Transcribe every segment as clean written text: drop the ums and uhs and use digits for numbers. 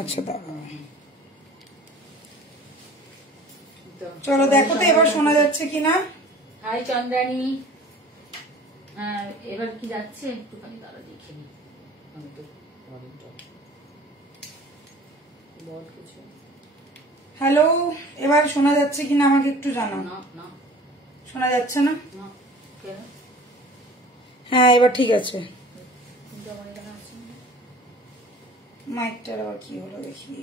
আচ্ছা দাঁড়াও, চলো দেখো তো এবার শোনা যাচ্ছে কিনা। হাই চন্দ্রানী, এবার কি যাচ্ছে একটুখানি তারা দেখে নি। হ্যালো, এবার শোনা যাচ্ছে কিনা আমাকে একটু জানাও। না শোনা যাচ্ছে না? হ্যাঁ এবার ঠিক আছে। মাইকটার আবার কি হলো দেখি।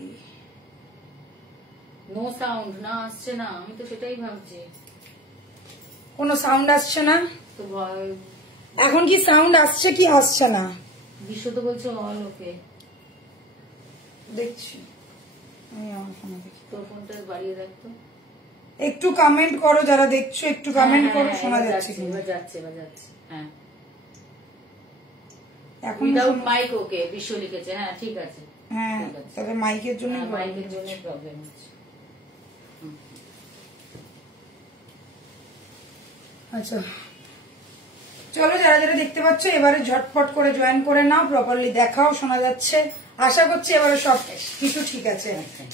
নো সাউন্ড না, আসছে না, আমি তো সেটাই ভাবছি। কোনো সাউন্ড আসছে না তো এখন? কি সাউন্ড আসছে কি আসছে না? বিশ্ব তো বলছে অল ওকে। দেখছি আমি আমার ফোনে দেখি। তোর ফোনটা বাড়িয়ে রাখতো। একটু কমেন্ট করো যারা দেখছো, একটু কমেন্ট করো শোনা যাচ্ছে কি। এবার যাচ্ছে, এবার যাচ্ছে। হ্যাঁ এখন উইদাউট মাইক ওকে বিশ্ব লিখেছে। হ্যাঁ ঠিক আছে। হ্যাঁ তবে মাইকের জন্য প্রবলেম হচ্ছে। আচ্ছা চলো, যারা যারা দেখতে পাচ্ছ এবারে ঝটপট করে জয়েন করে নাও, প্রপারলি দেখাও, শোনা যাচ্ছে। আশা করছি এবারে সব কিছু ঠিক আছে।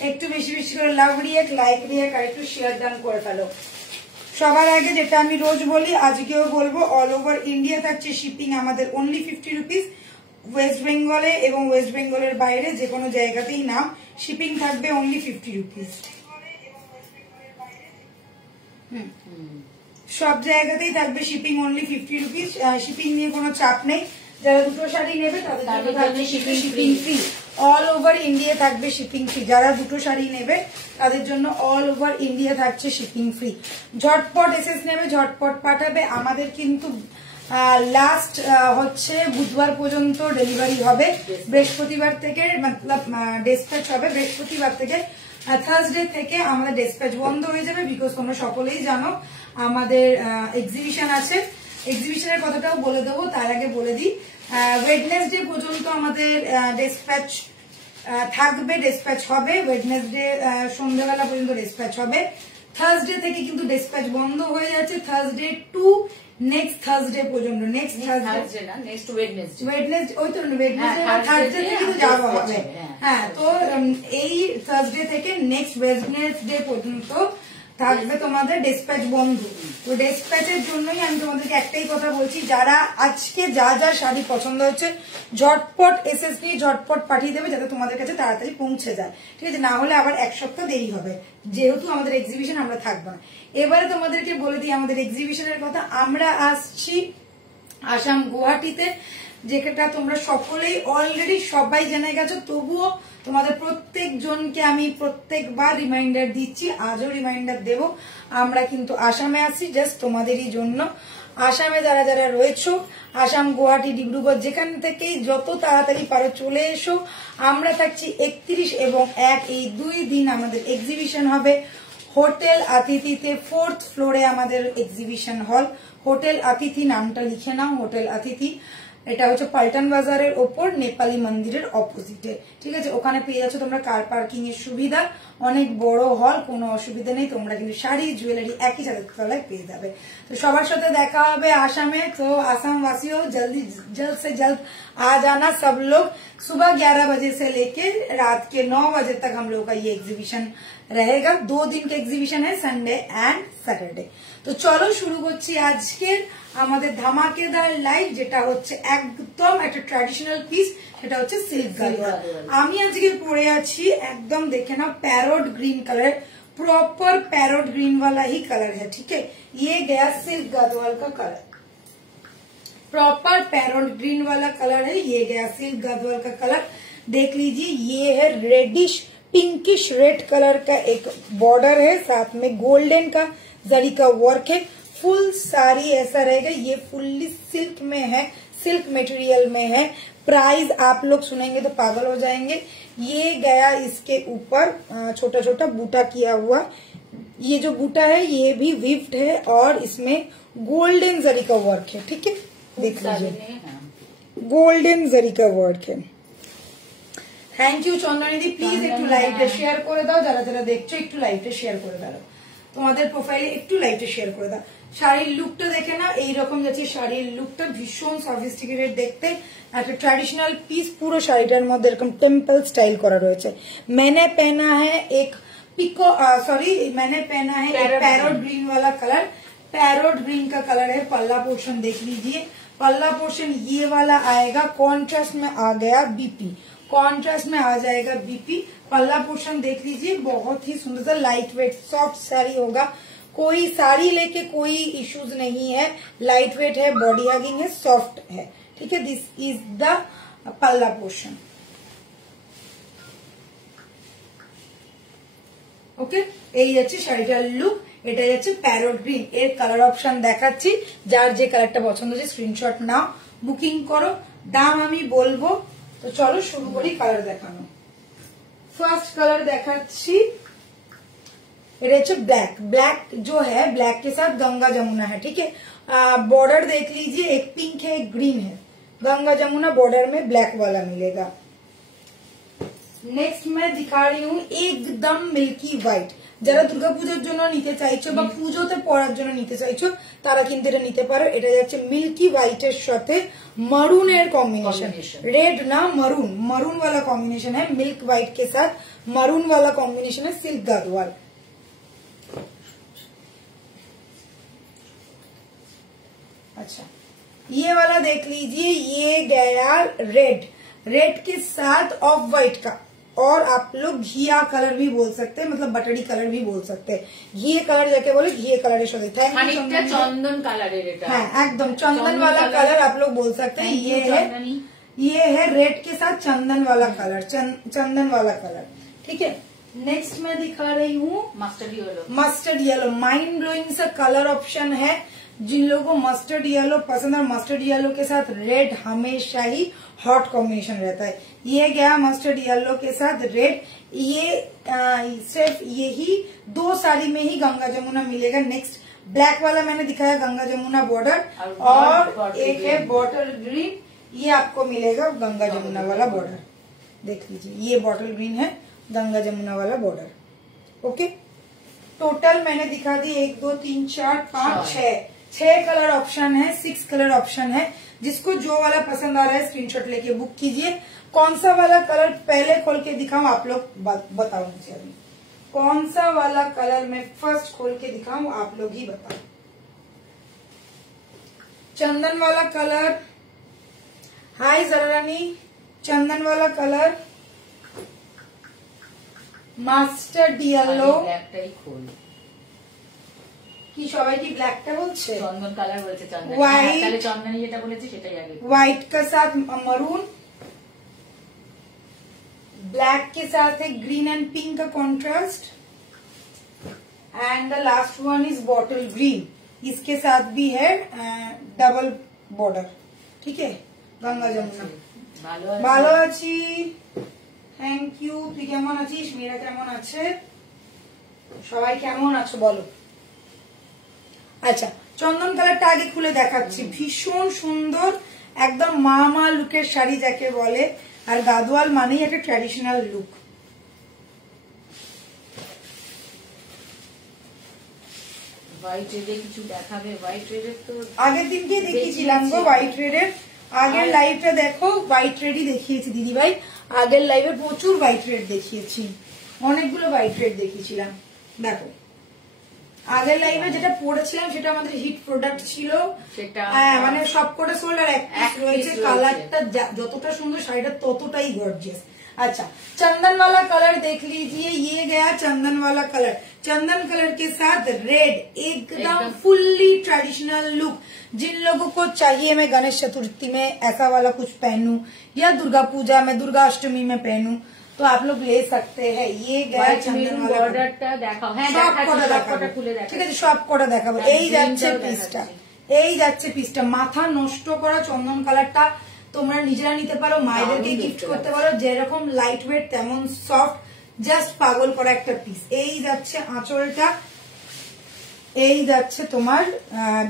একটু বেশি বেশি করে লাভ রিয়েক্ট, লাইক রিয়েক্ট আর একটু শেয়ার দান করে ফেলো। সবার আগে যেটা আমি রোজ বলি, আজকেও বলবো, অল ওভার ইন্ডিয়া থাকছে শিপিং আমাদের অনলি 50 রুপিস। ওয়েস্ট বেঙ্গলে এবং ওয়েস্ট বেঙ্গলের বাইরে যে কোনো জায়গাতেই নাও, শিপিং থাকবে অনলি 50 রুপিস। সব জায়গাতেই থাকবে শিপিং অনলি 50 রুপিস। শিপিং নিয়ে কোনো চাপ নেই। যারা দুটো শাড়ি নেবে তাদের জন্য থাকবে shipping free. All over India থাকবে শিপিং ফ্রি। যারা দুটো শাড়ি নেবে তাদের জন্য অল ওভার ইন্ডিয়া থাকছে শিপিং ফ্রি। ঝটপট এসএস নেবে, ঝটপট পাঠাবে। আমাদের কিন্তু লাস্ট হচ্ছে বুধবার পর্যন্ত ডেলিভারি হবে। বৃহস্পতিবার থেকে মতলব ডিসপ্যাচ হবে। বৃহস্পতিবার থেকে থার্সডে থেকে আমাদের ডিসপ্যাচ বন্ধ হয়ে যাবে। বিকজ তোমরা সকলেই জানো আমাদের এক্সিবিশন আছে। এক্সিবিশনের কথাটাও বলে দেবো, তার আগে বলে দিই, ওয়েডনেসডে পর্যন্ত আমাদের ডিসপ্যাচ থাকবে, ডিসপ্যাচ হবে। ওয়েডনেসডে সন্ধ্যাবেলা পর্যন্ত ডিসপ্যাচ হবে। থার্সডে থেকে কিন্তু ডিসপ্যাচ বন্ধ হয়ে যাচ্ছে। থার্সডে টু নেক্সট থার্সডে পর্যন্ত। নেক্সট থার্সডে না, নেক্সট ওয়েডনেসডে। ওয়েডনেসডে ওই তো ওয়েডনেসডে থার্সডে থেকে কিন্তু যাওয়া হবে। হ্যাঁ তো এই থার্সডে থেকে নেক্সট ওয়েডনেসডে পর্যন্ত থাকবে তোমাদের ডিসপ্যাচ বন্ধ। তো ডিসপ্যাচের জন্যই আমি তোমাদেরকে একটাই কথা বলছি, যারা আজকে যা যা শাড়ি পছন্দ হচ্ছে ঝটপট এসএস নিয়ে ঝটপট পাঠিয়ে দেবে, যাতে তোমাদের কাছে তাড়াতাড়ি পৌঁছে যায়। ঠিক আছে, না হলে আবার এক সপ্তাহ দেরি হবে, যেহেতু আমাদের এক্সিবিশন আমরা থাকবো না। এবারে তোমাদেরকে বলে দিই আমাদের এক্সিবিশনের কথা। আমরা আসছি আসাম গুয়াহাটিতে, যেটা তোমরা সকলেই অলরেডি সবাই জেনে গেছো। তবুও তোমাদের প্রত্যেক জনকে আমি প্রত্যেকবার রিমাইন্ডার দিচ্ছি, আজও রিমাইন্ডার দেব। আমরা কিন্তু আসামে আসছি জাস্ট তোমাদেরই জন্য। আসামে যারা যারা রয়েছো, আসাম গুয়াহাটি ডিব্রুগড় যেখান থেকেই যত তাড়াতাড়ি পারো চলে এসো। আমরা থাকছি 31 এবং 1 এই 2 দিন আমাদের এক্সিবিশন হবে। হোটেল আতিথিতে 4th ফ্লোরে আমাদের এক্সিবিশন হল। হোটেল আতিথি নামটা লিখে নাও, হোটেল আতিথি। এটা হচ্ছে পাল্টন বাজারের ওপর নেপালি মন্দিরের অপোজিটে। ঠিক আছে, ওখানে পেয়ে যাচ্ছ তোমরা কার পার্কিং এর সুবিধা। অনেক বড় হল, কোনো অসুবিধা নেই। তোমরা কিন্তু শাড়ি জুয়েলারি একই ছাদের তলায় পেয়ে যাবে। তো সবার সাথে দেখা হবে আসামে। তো आसाम वासियों जल्दी जल्द से जल्द आ जाना सब लोग। सुबह 11 बजे से लेके रात के 9 बजे तक हम लोग का ये एग्जीबिशन रहेगा। 2 दिन का एग्जीबिशन है, संडे एंड सैटरडे। তো চলো শুরু করছি আজকের আমাদের ধামাকেদার লাইভ, যেটা হচ্ছে একদম একটা ট্র্যাডিশনাল পিস, সেটা হচ্ছে সিল্ক গাদোয়াল। আমি আজকে পরে আছি একদম দেখে নাও parrot green colour, proper parrot green वाला ही कलर है। ठीक है, ये गया सिल्क गदवाल का कलर, प्रॉपर पैरोट ग्रीन वाला कलर है। ये गया सिल्क गदवाल का कलर, देख लीजिए। ये है रेडिश पिंकिश रेड कलर का एक बॉर्डर है, साथ में गोल्डन का जरी का वर्क है। फुल साड़ी ऐसा रहेगा। ये फुल्ली सिल्क में है, सिल्क मटेरियल में है। प्राइस आप लोग सुनेंगे तो पागल हो जाएंगे। ये गया इसके ऊपर छोटा छोटा बूटा किया हुआ। ये जो बूटा है ये भी विफ्ट है और इसमें गोल्डन जरी का वर्क है। ठीक है, देख लीजिए, गोल्डन जरी का वर्क है। থ্যাংক ইউ চন্দ্রানীদি, প্লিজ একটু লাইভটা শেয়ার করে দাও। যারা যারা দেখছো একটু লাইভটা শেয়ার করে দাও। তোমাদের প্রোফাইলে একটু লাইভটা শেয়ার করে দাও। শাড়ির লুকটা দেখে না, এইরকম যাচ্ছে শাড়ির লুকটা, ভীষণ সফিস্টিকেটেড দেখতে, একটা ট্র্যাডিশনাল পিস, পুরো শাড়িটার মধ্যে এরকম টেম্পল স্টাইল করা রয়েছে। मैंने पहना है एक पिको सॉरी मैंने पहना है एक पैरोट ग्रीन वाला कलर, पैरोट ग्रीन का कलर है। पल्ला पोर्शन देख लीजिए, पल्ला पोर्शन ये वाला आएगा, कॉन्ट्रास्ट में आ गया बीपी, कॉन्ट्रास्ट में आ जाएगा बीपी। पल्ला पोर्शन देख लीजिए, बहुत ही सुंदर सा लाइट वेट सॉफ्ट साड़ी होगा। कोई साड़ी लेके कोई इश्यूज नहीं है, लाइट वेट है, बॉडी हगिंग है, सॉफ्ट है, ठीक है। दिस इज द पल्ला पोर्शन, ওকে। এই যাচ্ছে শাড়িটার লুক, এটা যাচ্ছে প্যারট গ্রিন। এর কালার অপশন দেখাচ্ছি, যার যে কালারটা পছন্দ হচ্ছে স্ক্রিনশট নাও, বুকিং করো। দাম আমি বলবো, তো চলো শুরু করি কালার দেখানো। फर्स्ट कलर देखाচ্ছি, এটা হচ্ছে ब्लैक, ब्लैक जो है ब्लैक के साथ गंगा जमुना है, ठीक है। बॉर्डर देख लीजिए, एक पिंक है एक ग्रीन है, गंगा जमुना बॉर्डर में ब्लैक वाला मिलेगा। नेक्स्ट मैं दिखा रही हूँ एकदम मिल्की व्हाइट, যারা দুর্গাপূজার জন্য নিতে চাইছো বা পুজোতে পরার জন্য নিতে চাইছো তারা কিন্তু এটা নিতে পারো। এটা যাচ্ছে মিল্কি হোয়াইটের সাথে मरून कॉम्बिनेशन, रेड ना मरून, मरून वाला कॉम्बिनेशन है, मिल्क व्हाइट के साथ मरून वाला कॉम्बिनेशन है, सिल्क गढ़वाल। अच्छा, ये वाला देख लीजिए, ये गया रेड, रेड के साथ ऑफ व्हाइट का, और आप लोग घिया कलर भी बोल सकते हैं, मतलब बटड़ी कलर भी बोल सकते हैं। घिए कलर जाके बोले, घिए कलर चंदन कलर है, एकदम चंदन वाला कलर आप लोग बोल सकते हैं। ये है रेड के साथ चंदन वाला कलर, चंदन वाला कलर, ठीक है। नेक्स्ट मैं दिखा रही हूँ mustard yellow, mustard yellow, mind blowing सा कलर ऑप्शन है। जिन लोगों को मस्टर्ड येलो पसंद है, मस्टर्ड येलो के साथ रेड हमेशा ही हॉट कॉम्बिनेशन रहता है। ये गया मस्टर्ड येलो के साथ रेड, ये सिर्फ यही दो साड़ी में ही गंगा जमुना मिलेगा। नेक्स्ट ब्लैक वाला मैंने दिखाया गंगा जमुना बॉर्डर, और एक है बॉटल ग्रीन, ये आपको मिलेगा गंगा जमुना वाला बॉर्डर, देख लीजिए, ये बॉटल ग्रीन है, गंगा जमुना वाला बॉर्डर, ओके। टोटल मैंने दिखा दी 1 2 3 4 5 6 कलर ऑप्शन है, 6 कलर ऑप्शन है। जिसको जो वाला पसंद आ रहा है स्क्रीनशॉट लेके बुक कीजिए। कौन सा वाला कलर पहले खोल के दिखाऊं, आप लोग बताओ मुझे अभी कौन सा वाला कलर मैं फर्स्ट खोल के दिखाऊं, आप लोग ही बताओ। चंदन वाला कलर, हाय जरानी, चंदन वाला कलर, মাস্টার্ড ইয়েলো, ব্ল্যাকটাই খোল, কি সবাই কি ব্ল্যাকটা বলছে, চন্দন কালার বলছে, চন্দন White, তাহলে চন্দনী যেটা বলেছে সেটাই আগে। व्हाइट के साथ मरून, ब्लैक के साथ है ग्रीन एंड पिंक का contrast, and the last one is bottle green, इसके साथ भी है डबल बॉर्डर, ठीक है। गंगा जमुना ভালো আছি, থ্যাংক ইউ। তুই কেমন আছিস, মেয়েরা কেমন আছে, সবাই কেমন আছো বলো। আচ্ছা, চন্দন কালারটা আগে খুলে দেখাচ্ছি, ভীষণ সুন্দর, একদম মা লুকের শাড়ি যাকে বলে, আর গাদোয়াল মানেই একটা ট্র্যাডিশনাল লুক। হোয়াইট রেডে কিছু দেখাবে, হোয়াইট রেডের তো আগের দিনকে দেখিয়েছিলাম গো হোয়াইট রেডের, আগের লাইভটা দেখো, হোয়াইট রেডই দেখিয়েছি দিদি ভাই, আগের লাইভে প্রচুর হোয়াইট রেড দেখিয়েছি, অনেকগুলো হোয়াইট রেড দেখিয়েছিলাম। দেখো আগের লাইভে যেটা পড়েছিলাম সেটা আমাদের হিট প্রোডাক্ট ছিল, সেটা মানে সবকটা সোল্ড আর এক রয়েছে। কালারটা যতটা সুন্দর শাড়িটা ততটাই গর্জিয়াস। अच्छा, चंदन वाला कलर देख लीजिए, ये गया चंदन वाला कलर, चंदन कलर के साथ रेड, एकदम फुल्ली ट्रेडिशनल लुक। जिन लोगों को चाहिए मैं गणेश चतुर्थी में ऐसा वाला कुछ पहनूं, या दुर्गा पूजा में, दुर्गा अष्टमी में पहनूं, तो आप लोग ले सकते हैं। ये गया चंदन वाला বর্ডারটা দেখাও, হ্যাঁ দেখাচ্ছি, খুলে দেখাও, ঠিক আছে, সব কটা দেখাবো। এই যাচ্ছে পিসটা, এই যাচ্ছে পিসটা, মাথা নষ্ট করা চন্দন কালারটা তোমরা নিজেরা নিতে পারো, মায়েদেরকে গিফট করতে পারো, যেরকম লাইট ওয়েট তেমন সফট, জাস্ট পাগল করা একটা পিস। এই যাচ্ছে আঁচলটা, এই যাচ্ছে তোমার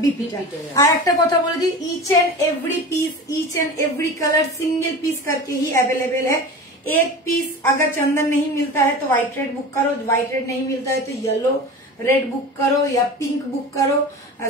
বিপিটা। আর একটা কথা বলে দিই, each and every piece, each and every colour single piece करके ही अवेलेबल है। एक पीस अगर चंदन नहीं मिलता है तो व्हाइट रेड बुक करो, व्हाइट रेड नहीं मिलता है तो येलो रेड बुक करो या पिंक बुक करो,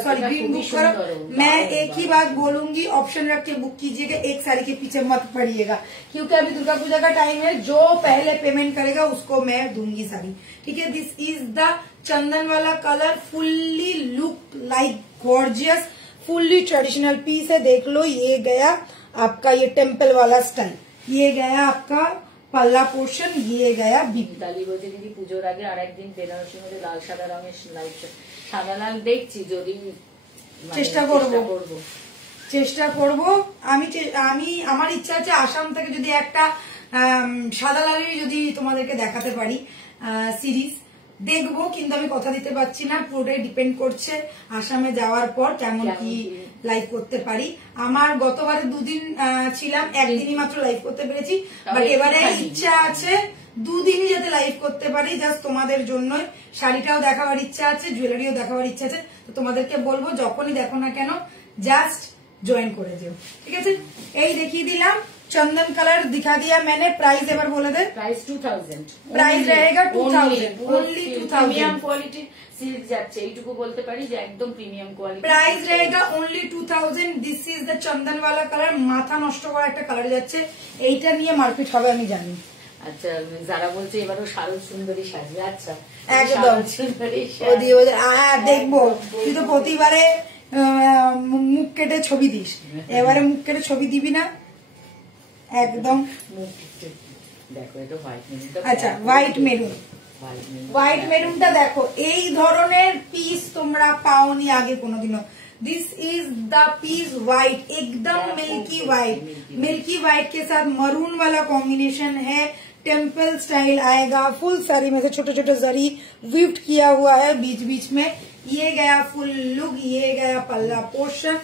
सॉरी ग्रीन बुक करो। मैं एक ही बात बोलूंगी, ऑप्शन रख के बुक कीजिएगा, एक साड़ी के पीछे मत पड़िएगा, क्योंकि अभी दुर्गा पूजा का टाइम है, जो पहले पेमेंट करेगा उसको मैं दूंगी साड़ी, ठीक है। दिस इज द चंदन वाला colour, fully look like gorgeous, fully traditional piece है। देख लो, ये गया आपका ये टेम्पल वाला स्टाइल, ये गया आपका পাল্লা পোর্শন, ये गया বিপি। মিতালি বলছে দিদি পুজোর আগে আরেকদিন বেনারসির মধ্যে লাল সাদা রঙের লাইট, সাদা লাল দেখছি, যদি চেষ্টা করব। আমি আমার ইচ্ছা আছে আসাম থেকে যদি একটা সাদা লালের যদি তোমাদেরকে দেখাতে পারি সিরিজ, দেখবো, কিন্তু আমি কথা দিতে পারছি না, পুরোটাই ডিপেন্ড করছে আসামে যাওয়ার পর কেমন কি লাইভ করতে পারি। আমার গতবারে 2 দিন ছিলাম, একদিনই মাত্র লাইভ করতে পেরেছি, বাট এবারে ইচ্ছা আছে 2 দিনই যাতে লাইভ করতে পারি, জাস্ট তোমাদের জন্যই। শাড়িটাও দেখাবার ইচ্ছা আছে, জুয়েলারিও দেখাবার ইচ্ছা আছে, তো তোমাদেরকে বলবো যখনই দেখো না কেন জাস্ট জয়েন করে যেও, ঠিক আছে। এই দেখিয়ে দিলাম, चंदन कलर दिखा दिया मैंने। प्राइस एक बार बोले थे, प्राइस 2000, प्राइस रहेगा 2000, ओनली 2000। প্রিমিয়াম কোয়ালিটি সিল্ক যাচ্ছে, এইটুকু বলতে পারি যে একদম প্রিমিয়াম কোয়ালিটি। प्राइस रहेगा ओनली 2000। दिस इज द चंदन वाला कलर, माथा नष्ट করা একটা কালার যাচ্ছে, এইটা নিয়ে মার্কেট হবে আমি জানি। আচ্ছা, যারা বলছে এবারও শারদ সুন্দরী সাজবে, আচ্ছা একদম সুন্দরী দেখবো। তুই তো প্রতিবারে মুখ কেটে ছবি দিস, এবারে মুখ কেটে ছবি দিবি না একদম। দেখো এটা হোয়াইট মেরুন, আচ্ছা হোয়াইট মেরুন, হোয়াইট মেরুনটা দেখো, এই ধরনের পিস তোমরা পাওনি আগে কোনোদিনও। This is the piece white, एकदम मिल्की व्हाइट, मिल्की व्हाइट के साथ मरून वाला कॉम्बिनेशन है, टेम्पल स्टाइल आएगा। फुल साड़ी में से छोटे छोटे जरी विफ्ट किया हुआ है बीच बीच में। ये गया फुल लुक, ये गया पल्ला पोर्शन,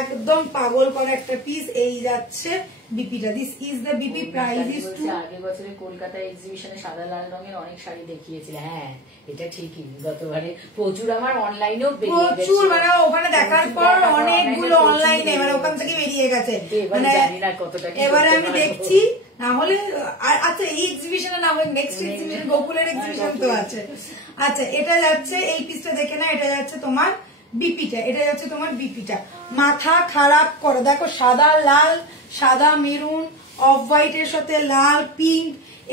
একদম পাগল করা একটা পিস। এই যাচ্ছে বিপিটা, this is the BP. Price is two. আগের বছরে কলকাতা এক্সিবিশনে সাদা লাল রঙের অনেক শাড়ি দেখিয়েছিল, হ্যাঁ এটা ঠিকই, গতবারে প্রচুর আমার অনলাইনেও প্রচুর, মানে ওখানে দেখার পর অনেকগুলো অনলাইনে, মানে ওখান থেকে বেরিয়ে গেছে, মানে এবারে আমি দেখছি। না হলে আচ্ছা এই এক্সিবিশনে না হলে নেক্সট এক্সিবিশন, গোকুলের এক্সিবিশন তো আছে। আচ্ছা এটা যাচ্ছে, এই পিসটা দেখে না, এটা যাচ্ছে তোমার বিপিটা, এটা যাচ্ছে তোমার বিপিটা। মাথা খারাপ করে দেখো, সাদা লাল, সাদা মেরুন, অফ হোয়াইট এর সাথে লাল, পিঙ্ক,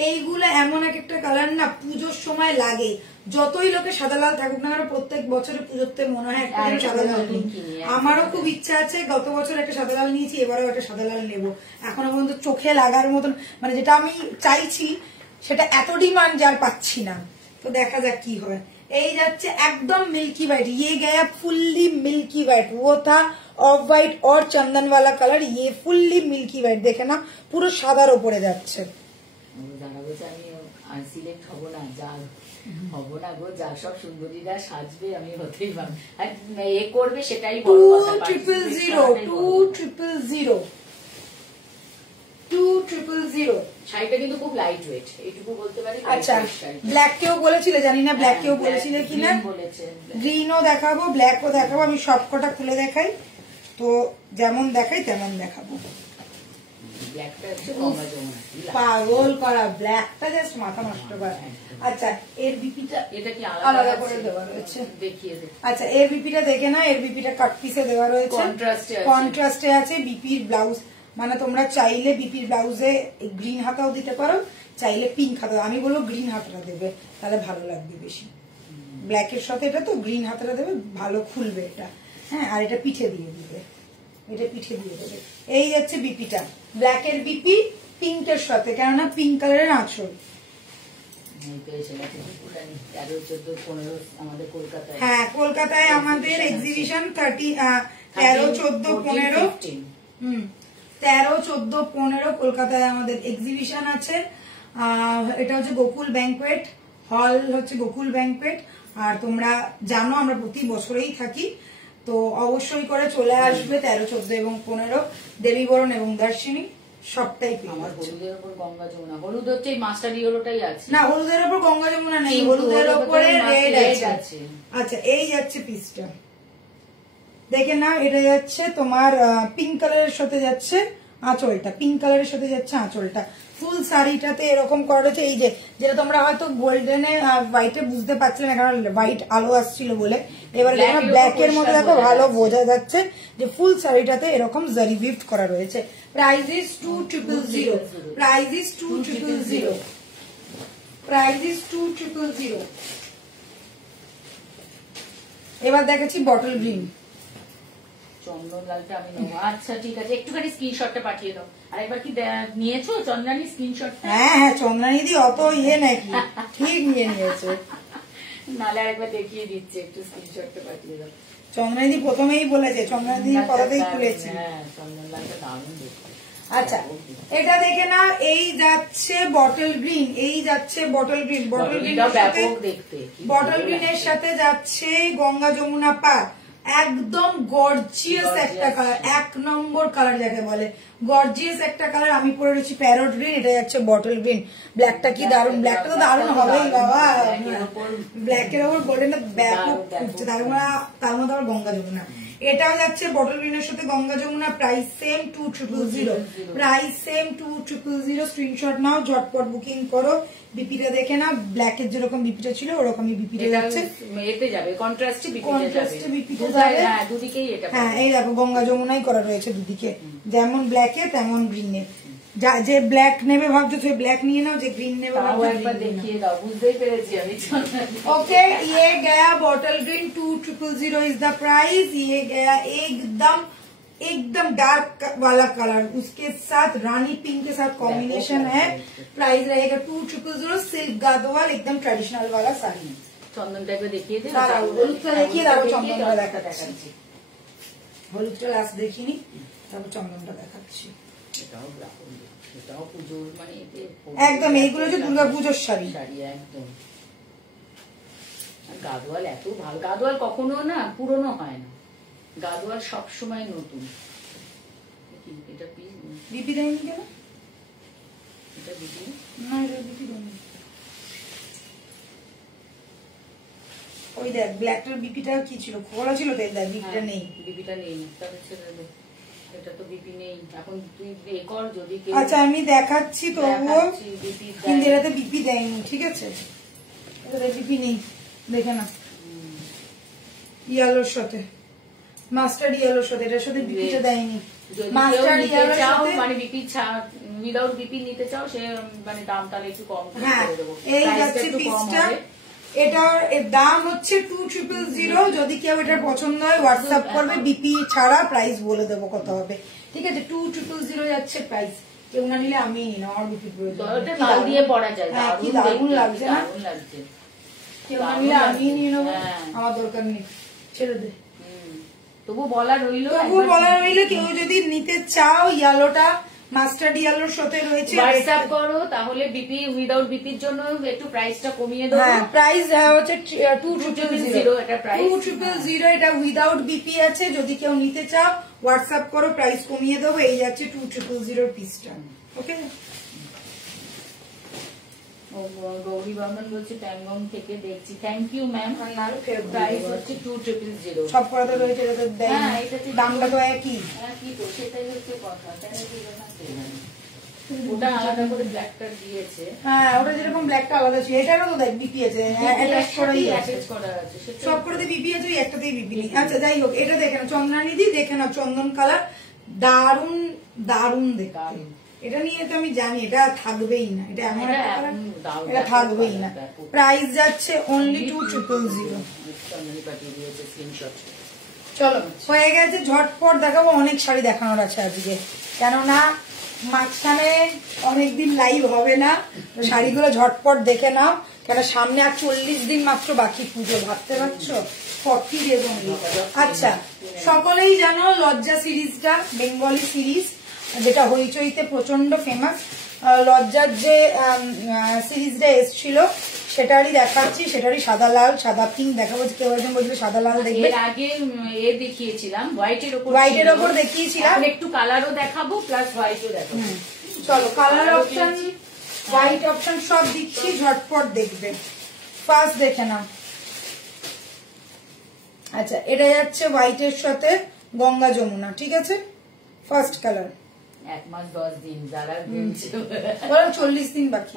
এইগুলো এমন এক একটা কালার না পুজোর সময় লাগে। যতই লোকে সাদা লাল থাকুক না, প্রত্যেক বছরে পুজোতে মনে হয় একটা সাদা লাল নিই। আমারও খুব ইচ্ছা আছে, গত বছর একটা সাদা লাল নিয়েছি, এবারেও একটা সাদা লাল নেবো। এখনো পর্যন্ত চোখে লাগার মতন, মানে যেটা আমি চাইছি সেটা এত ডিমান্ড যার পাচ্ছি না, তো দেখা যাক কি হয়। এই যাচ্ছে একদম মিল্কি व्हाइट, ये गया फुल्ली मिल्की व्हाइट। वो था ऑफ व्हाइट और चंदन वाला कलर, ये फुल्ली मिल्की व्हाइट, देखे ना পুরো সাদার উপরে যাচ্ছে। আমি সিলেক্ট হব না, যা হব না গো, যা সব সুন্দরীরা সাজবে আমি হতেই পারবো, এ করবে সেটাই বড় কথা। 2000 2000 শাড়িটা কিন্তু খুব লাইট ওয়েট, এইটুকু বলতে পারি। আচ্ছা ব্ল্যাক কেও বলেছিলে, জানি না ব্ল্যাক কেও বলেছিলে কিনা। গ্রিনও দেখাবো, ব্ল্যাকও দেখাবো, আমি সবকটা খুলে দেখাই, তো যেমন দেখাই তেমন দেখাবো। পাগল করা ব্ল্যাকটা জাস্ট মাথা নষ্ট করা। আচ্ছা এর বিপিটা, এটা কি আলাদা করে দেওয়া রয়েছে, দেখিয়ে দে। আচ্ছা এর বিপিটা দেখে না, এর বিপিটা কাট পিসে দেওয়া রয়েছে, কন্ট্রাস্টে আছে। বিপির ব্লাউজ, মানে তোমরা চাইলে বিপির ব্লাউজে গ্রিন হাতাও দিতে পারো, চাইলে পিঙ্ক হাতা। আমি বলবো গ্রিন হাতাটা দেবে, তাহলে ভালো লাগবে বেশি। ব্ল্যাকের সাথে এটা তো গ্রিন হাতাটা দেবে, ভালো খুলবে এটা। হ্যাঁ, আর এটা পিঠে দিয়ে দিবে, এটা পিঠে দিয়ে দেবে। এই যাচ্ছে বিপিটা, ব্ল্যাকের বিপি পিঙ্কের সাথে, কেননা পিঙ্ক কালারের আঁচল। হ্যাঁ কলকাতায় আমাদের এক্সিবিশন 13, 14, 15, 13, 14, 15 কলকাতায় আমাদের এক্সিবিশন আছে। এটা হচ্ছে গোকুল ব্যাংকুয়েট হল, হচ্ছে গোকুল ব্যাংকুয়েট। আর তোমরা জানো আমরা প্রতি বছরেই থাকি, তো অবশ্যই করে চলে আসবে। 13, 14 এবং 15 দেবীবরণ এবং দর্শিনী সবটাই আমার হলুদের উপর গঙ্গা যমুনা, হলুদ হচ্ছে মাস্টার ইয়েলোটাই আছে না, হলুদের উপর গঙ্গা যমুনা নেই, হলুদের উপরে রেড আছে। আচ্ছা এই যাচ্ছে পিসটা দেখে না, এটা যাচ্ছে তোমার পিঙ্ক কালারের সাথে যাচ্ছে আঁচলটা, পিঙ্ক কালারের সাথে যাচ্ছে আঁচলটা। ফুল শাড়িটাতে এরকম করা রয়েছে। এই যে যেটা তোমরা হয়তো গোল্ডেনে হোয়াইটে বুঝতে পারছিলে না, কারণ হোয়াইট আলো আসছিল বলে, এবার দেখো ব্ল্যাক এর মধ্যে দেখো ভালো বোঝা যাচ্ছে যে ফুল শাড়িটাতে এরকম জারি গিফট করা রয়েছে। Price is 2000, price is 2000, price is 2000। এবার দেখাচ্ছি বটল গ্রিন। চন্দন লালটা আমি নেবো। আচ্ছা ঠিক আছে, একটুখানি স্ক্রিনশটটা পাঠিয়ে দাও। আর একবার কি নিয়েছো চন্দ্রানী স্ক্রিনশট? হ্যাঁ হ্যাঁ, চন্দ্রানী দি অত ইয়ে নাকি, ঠিক নিয়ে নিয়েছে। নালে আরেকবার দেখিয়ে দিচ্ছে, একটু স্ক্রিনশটটা পাঠিয়ে দাও। চন্দ্রানী দি প্রথমেই বলেছে, চন্দ্রানী দি কথাতেই খুলেছি। হ্যাঁ, চন্দন লালটা দারুণ দেখতে। আচ্ছা এটা দেখে না, এই যাচ্ছে বটল গ্রিন, এই যাচ্ছে বটল গ্রিন, বটল গ্রিনের সাথে বটল গ্রিনের সাথে যাচ্ছে গঙ্গা যমুনা পার। একদম গর্জিয়াস একটা কালার, এক নম্বর কালার যাকে বলে, গর্জিয়াস একটা কালার। আমি পরে রয়েছি প্যারট গ্রিন, এটা যাচ্ছে বটল গ্রিন। ব্ল্যাকটা কি দারুন, ব্ল্যাকটা তো দারুন হবেই বাবা, ব্ল্যাকের ওপর গোল্ডেন ব্যাপক ফুটছে, তার মধ্যে আবার গঙ্গা যমুনা। এটাও যাচ্ছে বটল গ্রিনের সাথে Ganga Yamuna, price same 2000, price same 2000। Screenshot নাও, ঝটপট বুকিং করো। বিপিটা দেখে না, ব্ল্যাকের যেরকম বিপিটা ছিল ওরকমই বিপিটা যাচ্ছে, এতে যাবে কন্ট্রাস্টে বিপিটা যাবে। হ্যাঁ দুদিকেই এটা, হ্যাঁ এই দেখো গঙ্গা যমুনাই করা রয়েছে দুদিকে, যেমন ব্ল্যাকে তেমন গ্রিনে। যে ব্ল্যাক নেবে ভাবছো সে ব্ল্যাক নিয়ে নাও, যে গ্রিন নেবে একবার দেখিয়ে দাও, বুঝতেই পেরেছি আমি। ओके ये गया bottle green 2000 is the price. ये गया एकदम डार्क वाला कलर, उसके साथ रानी पिंक के साथ कॉम्बिनेशन है। प्राइस रहेगा 2000। सिल्क गादोवाल एकदम ट्रेडिशनल वाला साड़ी। চন্দনটা একবার দেখিয়ে দে, হলুদটা দেখিয়ে দাও, চন্দনটা দেখাচ্ছি। হলুদটা লাস্ট দেখিনি, তারপর চন্দনটা দেখাচ্ছি। এটাও পুজোর মানে একদম এইগুলো যে দুর্গাপুজোর শাড়ি একদম। গাদোয়াল এত ভালো, গাদোয়াল কখনো না পুরনো হয় না, গাদোয়াল সবসময় নতুন। এটা বিপি দেয়নি কেন? এটা বিপি না, এটা বিপি দেয়নি। ওই দেখ ব্ল্যাকটার বিপিটা কি ছিল, খোলা ছিল, দেখ বিপিটা নেই, বিপিটা নেই। তাহলে এটা তো বিপি নেই এখন, তুই এ কর যদি। আচ্ছা আমি দেখাচ্ছি তবুও, কিন্তু এটাতে বিপি দেয়নি, ঠিক আছে? এটাতে বিপি নেই, দেখে না। ইয়েলোর সাথে মাস্টার্ড ইয়েলোর সাথে, এটার সাথে বিপিটা দেয়নি। মাস্টার্ড ইয়েলোর সাথে মানে বিপি উইদাউট বিপি নিতে চাও, সে মানে দাম তাহলে একটু কম করে দেবো। এই যাচ্ছে পিসটা, এটার দাম হচ্ছে 2000। যদি কেউ এটা পছন্দ হয় হোয়াটসঅ্যাপ করবে, বিপি ছাড়া প্রাইস বলে দেবো কত হবে, ঠিক আছে? 2000 যাচ্ছে প্রাইস। কেউ না নিলে আমি নিই না, আমার বিপি লাল দিয়ে পরা যায়, কি দারুণ লাগছে না? কেউ না নিলে আমি নিয়ে নেবো, আমার দরকার নেই, ছেড়ে দে। তবু বলা রইলো, কেউ যদি নিতে চাও ইয়েলোটা মাস্টার্ড ইয়েলোর সাথে রয়েছে, হোয়াটসঅ্যাপ করো, তাহলে বিপি উইদাউট বিপির জন্য একটু প্রাইসটা কমিয়ে দেবো। হ্যাঁ প্রাইস হচ্ছে 2000, এটা প্রাইস 2000। এটা উইদাউট বিপি আছে, যদি কেউ নিতে চাও হোয়াটসঅ্যাপ করো, প্রাইস কমিয়ে দেবো। এই যাচ্ছে 2000 পিসটা, ওকে? গৌরী বর্মন বলছে ট্যাঙ্গং থেকে দেখছি, থ্যাংক ইউ ম্যাম। প্রাইস হচ্ছে 2000। সব করাতে রয়েছে, দামটা তো একই, তো সেটাই হচ্ছে কথা। ওটা আলাদা করে ব্ল্যাকটা দিয়েছে, হ্যাঁ ওটা যেরকম ব্ল্যাকটা আলাদা ছিল, এটারও তো দেখ বিপি আছে, সব করাতে বিপি আছে, একটাতেই বিপি নেই। আচ্ছা যাই হোক, এটা দেখে না চন্দ্রানী দি, দেখে না চন্দন কালার, দারুন দারুন দেখতে। এটা নিয়ে তো আমি জানি এটা থাকবেই না, এটা এমন একটা কালার, এটা থাকবেই না। প্রাইস যাচ্ছে অনলি 2000। চলো হয়ে গেছে, ঝটপট দেখাবো, অনেক শাড়ি দেখানোর আছে আজকে, কেননা মাঝখানে অনেকদিন লাইভ হবে না, শাড়িগুলো ঝটপট দেখে নাও, কেন সামনে আর 40 দিন মাত্র বাকি পুজো, ভাবতে পারছো? 40 days only। আচ্ছা সকলেই জানো লজ্জা সিরিজটা, বেঙ্গলি সিরিজ, যেটা হইচইতে প্রচন্ড ফেমাস। লজ্জার যে সিরিজটা এসছিল সেটারই দেখাচ্ছি, সেটারই সাদা লাল সাদা পিঙ্ক দেখাবো। কেউ একজন বলছিল সাদা লাল দেখবে, এর আগে দেখিয়েছিলাম হোয়াইটের ওপর দেখিয়েছিলাম, একটু কালারও দেখাবো প্লাস হোয়াইটও দেখাবো। চলো কালার অপশন হোয়াইট অপশন সব দিচ্ছি, ঝটপট দেখবে। ফার্স্ট দেখে নাও। আচ্ছা এটা যাচ্ছে হোয়াইটের সাথে গঙ্গা যমুনা, ঠিক আছে? ফার্স্ট কালার 1 মাস 10 দিন যারা 40 দিন বাকি।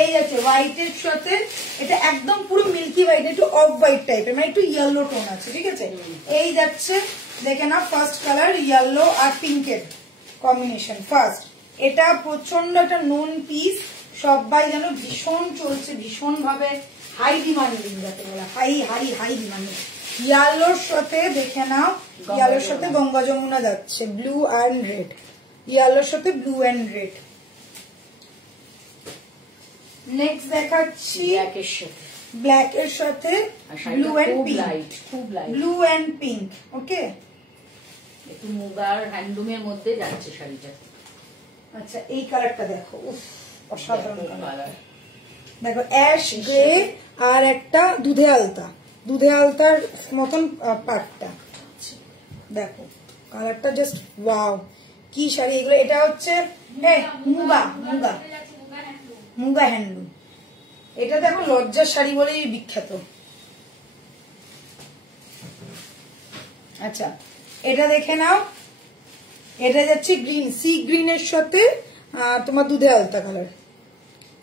এই আছে হোয়াইটের সাথে, এটা একদম পুরো মিল্কি হোয়াইট, একটু অফ হোয়াইট টাইপের, মানে একটু ইয়েলো টোন আছে, ঠিক আছে। এই যাচ্ছে দেখে না, ফার্স্ট কালার ইয়েলো আর পিঙ্কের কম্বিনেশন ফার্স্ট। এটা প্রচন্ড একটা নোন পিস, সবাই যেন ভীষণ চলছে, ভীষণ ভাবে হাই ডিমান্ডিং, যাতে বলা হাই হাই হাই ডিমান্ডিং। ইয়ালোর সাথে দেখে নাও, ইয়ালোর সাথে গঙ্গা যমুনা যাচ্ছে, ব্লু অ্যান্ড রেড, ইয়ালোর সাথে ব্লু অ্যান্ড রেড। নেক্সট দেখাচ্ছি ব্ল্যাক এর সাথে blue and pink, blue and pink. Okay, একটু মুগার হ্যান্ডলুমের মধ্যে যাচ্ছে শাড়িটা। আচ্ছা, এই কালারটা দেখো, উফ অসাধারণ কালার। দেখো অ্যাশ গ্রে আর একটা দুধে আলতা, দুধে আলতার মতন পাটটা, দেখো কালারটা জাস্ট ওয়াও, কি শাড়ি এগুলো। এটা হচ্ছে মুগা মুগা মুগা হ্যান্ডলুম। এটা দেখো লজ্জার শাড়ি বলেই বিখ্যাত। আচ্ছা, এটা দেখে নাও, এটা যাচ্ছে গ্রিন, সি গ্রিনের সাথে তোমার দুধে আলতা কালার,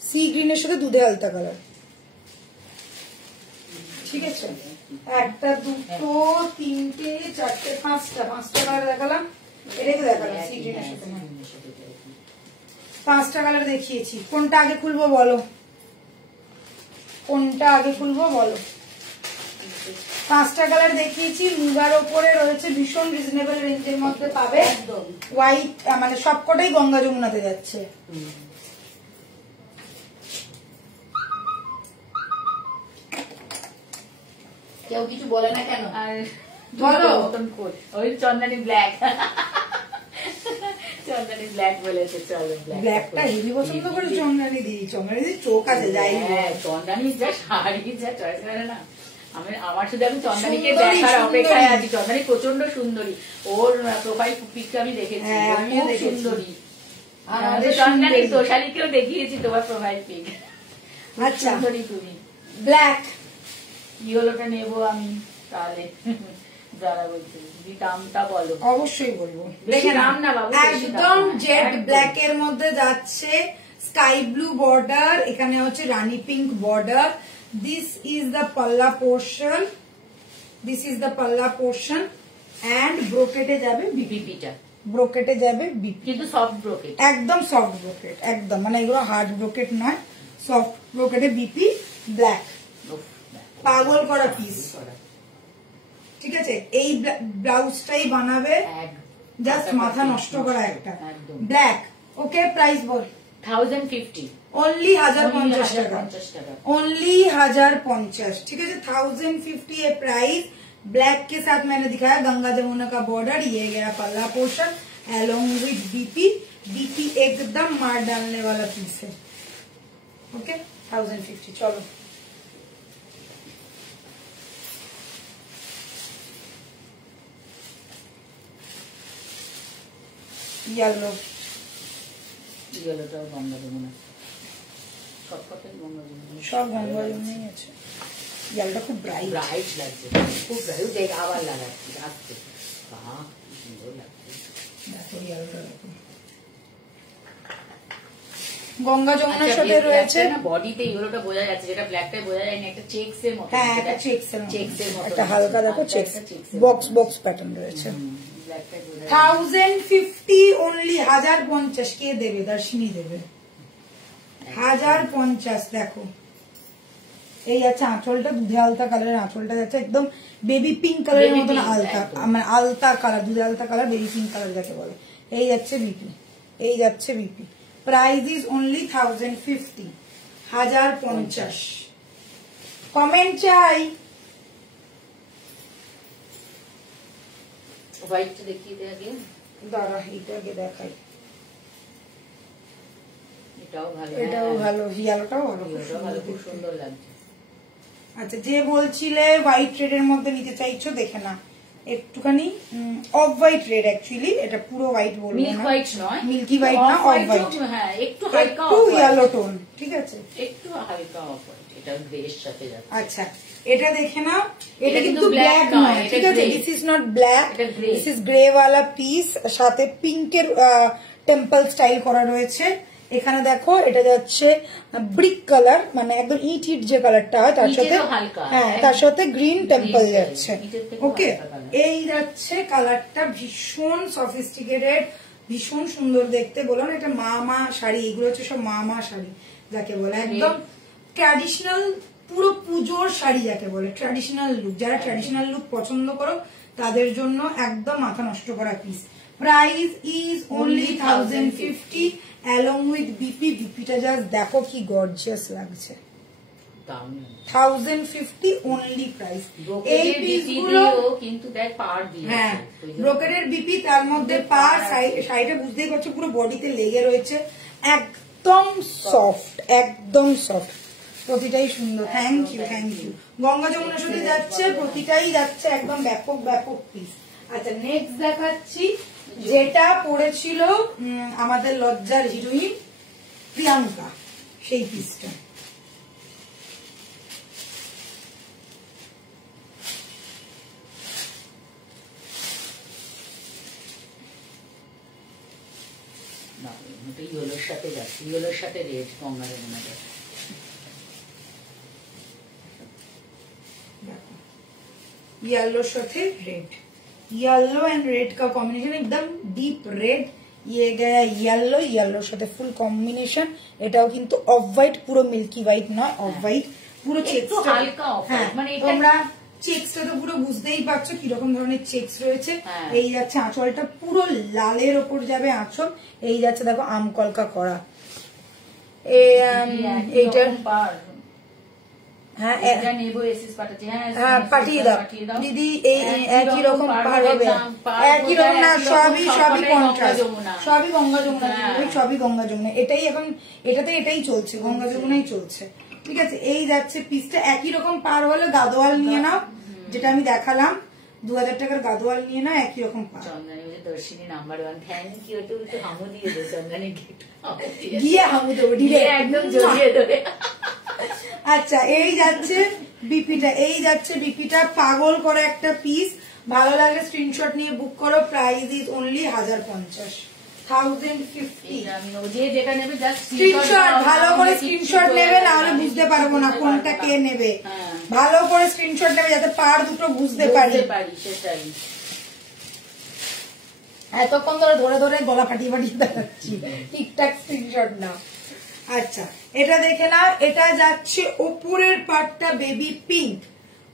সি গ্রিনের সাথে দুধে আলতা কালার, ঠিক আছে। একটা দুটো তিনটে চারটে পাঁচটা কালার দেখালাম, এটাকে দেখালাম সি গ্রিনের সাথে, 5টা কালার দেখিয়েছি। কোনটা আগে খুলবো বলো, কোনটা আগে খুলবো বলো। 5টা কালার দেখিয়েছি, মুগার ওপরে রয়েছে, ভীষণ রিজনেবল রেঞ্জের মধ্যে পাবে, হোয়াইট মানে সবকটাই গঙ্গা যমুনাতে যাচ্ছে। কেউ কিছু বলে না কেন? আর বলো, ওই চন্দনী ব্ল্যাক, চন্দনী ব্ল্যাক বলেছে, চলো ব্ল্যাকটা হেভি পছন্দ করে চন্দনী দি, চন্দনী দি চোখ আছে যাই, চন্দনী যা শাড়ি যা চয়েস করে না, আমার শুধু আমি চন্দনীকে দেখার অপেক্ষায় আছি। চন্দনী প্রচন্ড সুন্দরী, ওর প্রোফাইল পিকটা আমি দেখেছি, খুব সুন্দরী। চন্দনী তোষালীকেও দেখিয়েছি তোমার প্রোফাইল পিক, আচ্ছা সুন্দরী তুমি। ব্ল্যাক ইয়েলোটা নেবো আমি তাহলে, যারা বলছে দামটা বলো। অবশ্যই বলবো, দাম না বাবু, একদম জেড ব্ল্যাক এর মধ্যে যাচ্ছে, স্কাই ব্লু বর্ডার, এখানে হচ্ছে rani pink border. This is the পাল্লা পোর্শন, দিস ইজ দ্য পাল্লা পোর্শন অ্যান্ড ব্রোকেটে যাবে বিপিটা, ব্রোকেটে যাবে বিপি, কিন্তু সফট ব্রোকেট, একদম সফট ব্রোকেট, একদম মানে এগুলো হার্ড ব্রোকেট নয়, সফট ব্রোকেটে বিপি ব্ল্যাক, পাগল করা পিস, ঠিক আছে। এই ব্লাউজটাই বানাবে, জাস্ট মাথা নষ্ট করা একটা ব্ল্যাক। ওকে, প্রাইস বল। 1050, ओनली 1050 টাকা, ओनली 1050, ठीक है। 1050 ये प्राइस। ब्लैक के साथ मैंने दिखाया गंगा जमुना का बॉर्डर, ये गया पल्ला portion along with BP. BP एकदम मार डालने वाला पीस है। ओके, 1050। चलो येलो, ইয়েলোটাও গঙ্গা যমুনা, সব কথাই গঙ্গা যমুনা, সব গঙ্গা যমুনাই আছে। येलोটা খুব ব্রাইট লাগছে, খুব ব্রাইট। দেখ আবার লাগাচ্ছি, আসছে, বাহ কি সুন্দর লাগছে। দেখো येलोটা দেখো, গঙ্গা যমুনার সাথে রয়েছে না বডিতে ইয়েলোটা বোঝা যাচ্ছে, যেটা ব্ল্যাকটাই বোঝা যায় না, একটা চেকস এর মতো। হ্যাঁ, একটা চেকস এর মতো, একটা হালকা দেখো চেকস, বক্স বক্স প্যাটার্ন রয়েছে। 1050 ओनली, 1050 কে দেবে? দর্শিনী দেবে 1050। দেখো এই আছে আঁচলটা, দুধে আলতা কালারের আঁচলটা যাচ্ছে, একদম বেবি পিঙ্ক কালারের মতন আলতা, মানে আলতা কালার, দুধে আলতা কালার, বেবি পিঙ্ক কালার যাকে বলে। এই যাচ্ছে বিপি, এই যাচ্ছে BP. Price is only 1050, 1050। Comment চাই। হোয়াইটটা দেখিয়ে দে আগে, দাঁড়া এটাকে দেখাই। এটাও ভালো, এটাও ভালো, হিয়ালোটাও ভালো, খুব সুন্দর লাগছে। আচ্ছা, যে বলছিলে হোয়াইট রেড এর মধ্যে নিতে চাইছো, দেখে না একটুখানি অফ হোয়াইট রেড, অ্যাকচুয়ালি এটা পুরো হোয়াইট বলবো না, মিল্ক হোয়াইট নয়, মিল্কি হোয়াইট না, অফ হোয়াইট। হ্যাঁ, একটু হালকা ইয়েলো টোন, ঠিক আছে, একটু হালকা অফ হোয়াইট, এটা গ্রের সাথে যাচ্ছে। আচ্ছা, এটা দেখে নাও, এটা কিন্তু ব্ল্যাক নয়, ঠিক আছে, this is not black, this is grey ওয়ালা পিস, সাথে পিঙ্কের টেম্পল স্টাইল করা রয়েছে। এখানে দেখো এটা যাচ্ছে ব্রিক কালার, মানে একদম ইট ইট যে কালারটা হয় তার সাথে, হ্যাঁ তার সাথে গ্রিন টেম্পল যাচ্ছে। ওকে, এই যাচ্ছে কালারটা, ভীষণ সফিস্টিকেটেড, ভীষণ সুন্দর দেখতে। বললাম এটা মা শাড়ি, এগুলো হচ্ছে সব মা শাড়ি যাকে বলে, একদম ট্র্যাডিশনাল, পুরো পুজোর শাড়ি যাকে বলে, ট্র্যাডিশনাল লুক। যারা ট্র্যাডিশনাল লুক পছন্দ করো তাদের জন্য একদম মাথা নষ্ট করা piece. Price is only 1050 along with BP. বিপিটা জাস্ট দেখো কি গর্জিয়াস লাগছে, 1050 অনলি প্রাইস। এই পিসগুলো কিন্তু দেখ পার দিয়ে, হ্যাঁ ব্রোকেডের বিপি, তার মধ্যে পার, শাড়িটা বুঝতেই পারছো পুরো বডিতে লেগে রয়েছে, একদম সফট, একদম সফট, প্রতিটাই সুন্দর। Thank you, thank you. Ganga যমুনার সাথে যাচ্ছে, প্রতিটাই যাচ্ছে একদম ব্যাপক ব্যাপক পিস। আচ্ছা নেক্সট দেখাচ্ছি যেটা পড়েছিল আমাদের লজ্জার হিরোইন প্রিয়াঙ্কা, সেই পিসটা। ইয়েলোর সাথে যাচ্ছে, ইয়েলোর সাথে রেড, গঙ্গা যমুনাটা येलो साथे रेड, येलो एंड रेड का कॉम्बिनेशन एकदम डीप रेड, ये गया येलो, येलो साथे फुल कॉम्बिनेशन। এটাও কিন্তু অফ হোয়াইট, পুরো মিল্কি হোয়াইট নয়, অফ হোয়াইট, পুরো চেকস, হালকা অফ হোয়াইট, মানে তোমরা চেকসটা তো পুরো বুঝতেই পারছো কিরকম ধরনের চেকস রয়েছে। এই যাচ্ছে আঁচলটা, পুরো লালের ওপর যাবে আঁচল, এই যাচ্ছে দেখো আমকলকা করা। এইটার পাঠিয়ে দাও দিদি, এই একই রকম পার হবে, একই রকম না, সবই কন্ট্রাস্ট, সবই গঙ্গা যমুনা, সবই গঙ্গা যমুনা। এটাই এখন, এটাতে এটাই চলছে, গঙ্গা যমুনাই চলছে। ঠিক আছে, এই যাচ্ছে পিসটা, একই রকম পার হলে গাদোয়াল নিয়ে নাও, যেটা আমি দেখালাম 2000 টাকার গাদোয়াল নিয়ে নাও, একই রকম পার। Darshini number 1, thank you. একটু হামু দিয়ে দে চন্দনী, গিয়ে হামু দেবো একদম জড়িয়ে ধরে। আচ্ছা এই যাচ্ছে বিপিটা, এই যাচ্ছে বিপিটা, পাগল করে একটা পিস। ভালো লাগলে স্ক্রিনশট নিয়ে বুক করো। Price is only 1050, 1050। যে যেটা নেবে জাস্ট স্ক্রিনশট, ভালো করে স্ক্রিনশট নেবে, না হলে বুঝতে পারবো না কোনটা কে নেবে। ভালো করে স্ক্রিনশট নেবে যাতে পার দুটো বুঝতে পারি, সেটাই। এতক্ষণ ধরে ধরে ধরে গলা ফাটিয়ে ফাটিয়ে দেখাচ্ছি, ঠিকঠাক স্ক্রিনশট নাও। আচ্ছা এটা দেখে না, এটা যাচ্ছে ওপরের পার্টটা বেবি পিঙ্ক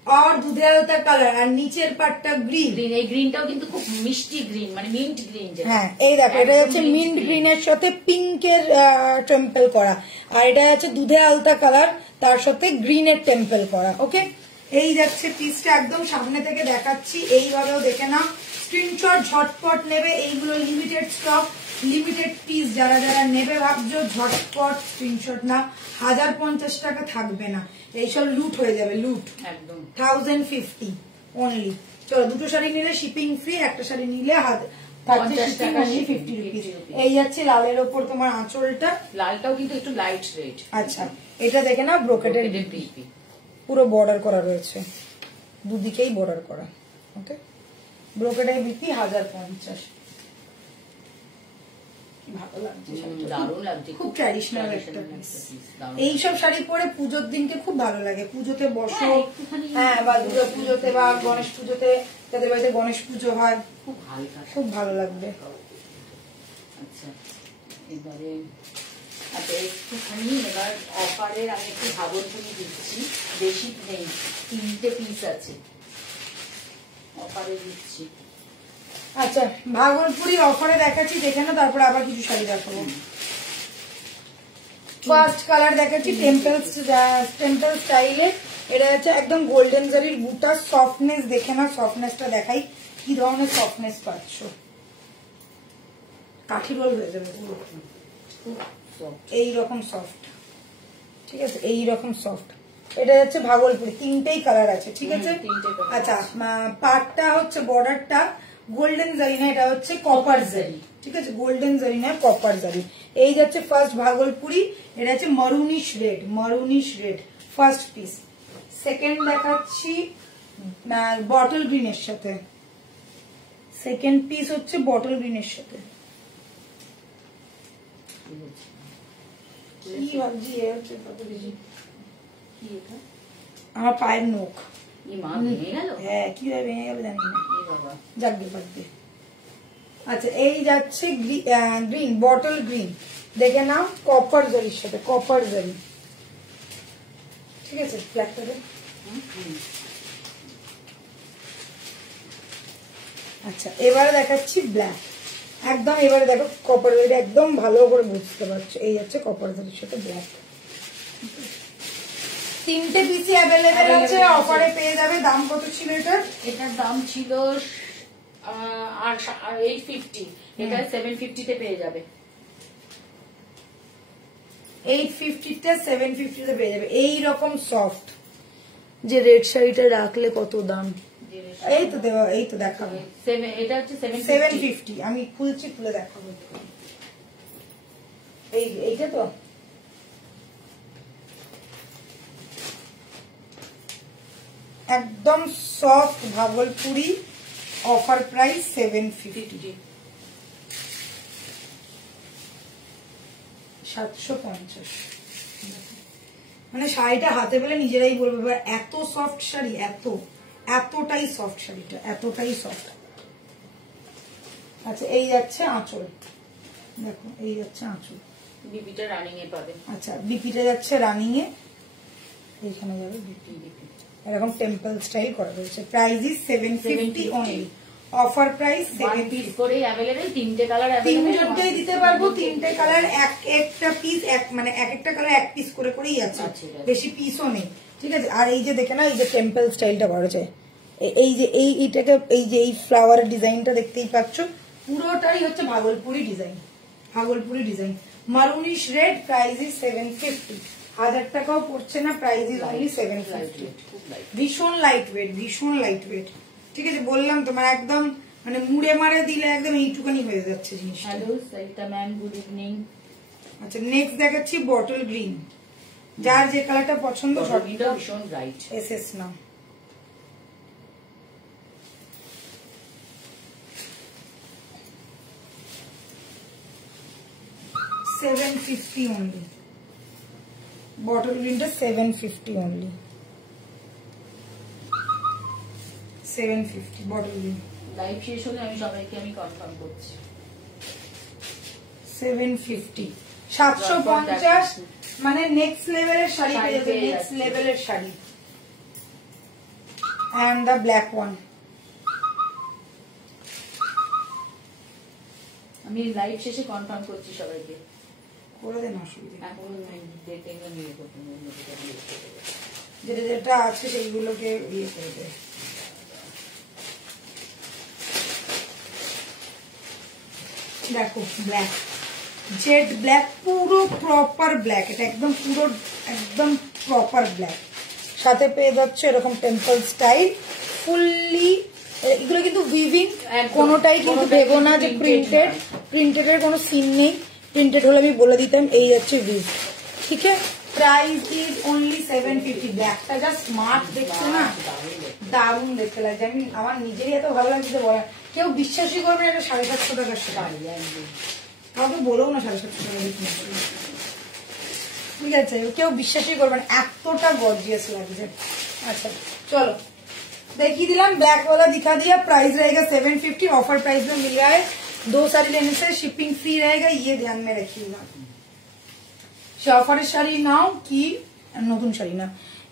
আর দুধে আলতা কালার, আর নিচের পার্টটা গ্রিন। এই গ্রিনটাও কিন্তু খুব মিষ্টি গ্রিন, মানে মিন্ট গ্রিন। হ্যাঁ এই দেখো, এটা যাচ্ছে মিন্ট গ্রিনের সাথে পিঙ্কের টেম্পল করা, আর এটা যাচ্ছে দুধে আলতা কালার, তার সাথে গ্রিনের টেম্পল করা। ওকে, এই যাচ্ছে পিসটা, একদম সামনে থেকে দেখাচ্ছি, এইভাবেও দেখে নাও। স্ক্রিনশট ঝটপট নেবে, এইগুলো লিমিটেড স্টক, লিমিটেড পিস। যারা যারা নেবে ভাবছো ঝটপট স্ক্রিনশট না, 1050 টাকা থাকবে না, এইসব লুট হয়ে যাবে, লুট। একদম 1050 অনলি। চলো দুটো শাড়ি নিলে শিপিং ফ্রি, একটা শাড়ি নিলে 50 রুপিস। এই যাচ্ছে লালের ওপর তোমার আঁচলটা, লালটাও কিন্তু একটু লাইট রেড। আচ্ছা এটা দেখে না, ব্রোকেটের বিপি, পুরো বর্ডার করা রয়েছে, দুদিকেই বর্ডার করা। ওকে, ব্রোকেটের বিপি 1050। ভালো লাগছে, দারুণ লাগছে, খুব ট্র্যাডিশনাল একটা পিস। এইসব শাড়ি পরে পুজোর দিনকে খুব ভালো লাগে, পুজোতে বসো, হ্যাঁ বা দুর্গা পুজোতে বা গণেশ পুজোতে, যাদের বাড়িতে গণেশ পুজো হয়, খুব হালকা, খুব ভালো লাগবে। আচ্ছা এবারে, আচ্ছা একটুখানি এবার অফারের আমি একটু ভাগলপুরি দিচ্ছি, বেশি নেই, 3টে পিস আছে, অফারে দিচ্ছি। আচ্ছা ভাগলপুরি অফারে দেখাচ্ছি, দেখে না, তারপরে আবার কিছু শাড়ি দেখাবো। ফার্স্ট কালার দেখাচ্ছি টেম্পল স্টাইলে, এটা হচ্ছে একদম গোল্ডেন জারির বুটা, সফটনেস দেখে না, সফটনেসটা দেখাই কি ধরনের সফটনেস পাচ্ছ, কাঠি রোল হয়ে যাবে পুরো, এইরকম সফট। ঠিক আছে, এইরকম সফট। এটা হচ্ছে ভাগলপুরি, 3টেই কালার আছে। ঠিক আছে, আচ্ছা পাটটা হচ্ছে বর্ডারটা গোল্ডেন জারি না, এটা হচ্ছে কপার জারি। ঠিক আছে, গোল্ডেন জারি না, কপার জারি। এই যাচ্ছে ফার্স্ট ভাগলপুরি, এটা হচ্ছে maroonish red, maroonish red first piece. Second দেখাচ্ছি বটল গ্রিনের সাথে, সেকেন্ড পিস হচ্ছে বটল গ্রিনের সাথে। কি ভাবছি এ হচ্ছে কত বেশি কি এটা? আমার পায়ের নখ। মা ভেঙে গেল? হ্যাঁ কিভাবে ভেঙে গেল জানি না, বাবা যাকবে বাদবে। আচ্ছা এই যাচ্ছে গ্রিন, বটল গ্রিন, দেখে নাও কপার জারির সাথে, কপার জারি, ঠিক আছে ব্ল্যাকটাতে। আচ্ছা এবারে দেখাচ্ছি ব্ল্যাক, একদম এবারে দেখো কপার জারি একদম ভালো করে বুঝতে পারছো, এই হচ্ছে কপার জারির সাথে ব্ল্যাক। 3টে পিসি অ্যাভেলেবেল আছে, অফারে পেয়ে যাবে। দাম কত ছিল এটার? এটার দাম ছিল 850, এটা 750 তে পেয়ে যাবে। 850টা 750 তে পেয়ে যাবে। এইরকম সফট যে রেড শাড়িটা রাখলে কত দাম, এই তো দেওয়া, এই তো দেখাবো। এটা হচ্ছে 750, আমি খুলছি, খুলে দেখাবো। এইটা তো একদম সফট ভাগলপুরি, অফার প্রাইস 750, 750। মানে শাড়িটা হাতে পেলে নিজেরাই বলবে এত সফট শাড়ি, এতটাই সফট শাড়িটা, এতটাই সফট। আচ্ছা এই যাচ্ছে আঁচল, দেখো এই যাচ্ছে আঁচল, বিপিটা রানিং এ পাবে। আচ্ছা বিপিটা যাচ্ছে রানিং এ, এইখানে যাবে বিপি, এরকম টেম্পল স্টাইল করা রয়েছে। Price is 750 only, offer price 7 piece করে अवेलेबल, 3টে কালার अवेलेबल, তিনজনকেই দিতে পারবো। 3টে কালার একটা পিস, মানে এক একটা কালার এক পিস করে করেই আছে, বেশি পিসও নেই, ঠিক আছে। আর এই যে দেখে না, এই যে টেম্পল স্টাইলটা করা আছে, এই যে এইটাকে, এই যে এই ফ্লাওয়ার ডিজাইনটা দেখতেই পাচ্ছ, পুরোটাই হচ্ছে Bhagalpuri design, Bhagalpuri design. Maroonish red, price is 750, 1000 টাকাও পড়ছে না, প্রাইস ইজ অনলি 750। ভীষণ লাইট ওয়েট, ভীষণ লাইট ওয়েট, ঠিক আছে। বললাম তোমার একদম মানে মুড়ে মারে দিলে একদম এইটুকানি হয়ে যাচ্ছে জিনিসটা। Hello Sarita ma'am, good evening. আচ্ছা নেক্সট দেখাচ্ছি বটল গ্রিন, যার যে কালারটা পছন্দ গ্রিনটা ভীষণ ব্রাইট, এসএস না। $750 only, bottle greenটা 750 only, 750 bottle green। Live শেষ হলে আমি সবাইকে কনফার্ম করছি। 750, 750 মানে নেক্সট লেভেলের শাড়ি পেয়ে যাবে, নেক্সট লেভেলের sari. and the black one, আমি লাইভ শেষে কনফার্ম করছি সবাইকে, করে দেন অসুবিধা। এখন দেখে নিয়ে করতে যেটা যেটা আছে সেইগুলোকে ইয়ে করে দেয়। দেখো ব্ল্যাক, জেড ব্ল্যাক, পুরো প্রপার ব্ল্যাক, এটা একদম পুরো একদম প্রপার ব্ল্যাক, সাথে পেয়ে যাচ্ছে এরকম টেম্পল স্টাইল ফুললি। এগুলো কিন্তু উইভিং, কোনোটাই কিন্তু দেখো না যে প্রিন্টেড, প্রিন্টেডের কোনো সিন নেই, প্রিন্টেড হলে আমি বলে দিতাম। এই যাচ্ছে উইভ, ঠিক আছে। Price is only 750। ব্ল্যাকটা যা স্মার্ট দেখছে না, দারুণ দেখতে লাগছে। আমি আমার নিজেরই এত ভালো লাগছে বলা, কেউ বিশ্বাসই করবে না এটা 750 টাকার শাড়ি। কাউকে বলেও না 750 টাকা বিক্রি, ঠিক আছে, কেউ বিশ্বাসই করবে না, এতটা গর্জিয়াস লাগছে। আচ্ছা চলো देखी दिलाम, ब्लैक वाला दिखा दिया। प्राइस रहेगा 750, ऑफर प्राइस में मिल रहा है। 2 साड़ी लेने से शिपिंग फ्री रहेगा, ये ध्यान में रखिएगा। অফারের শাড়ি নাও কি নতুন শাড়ি না,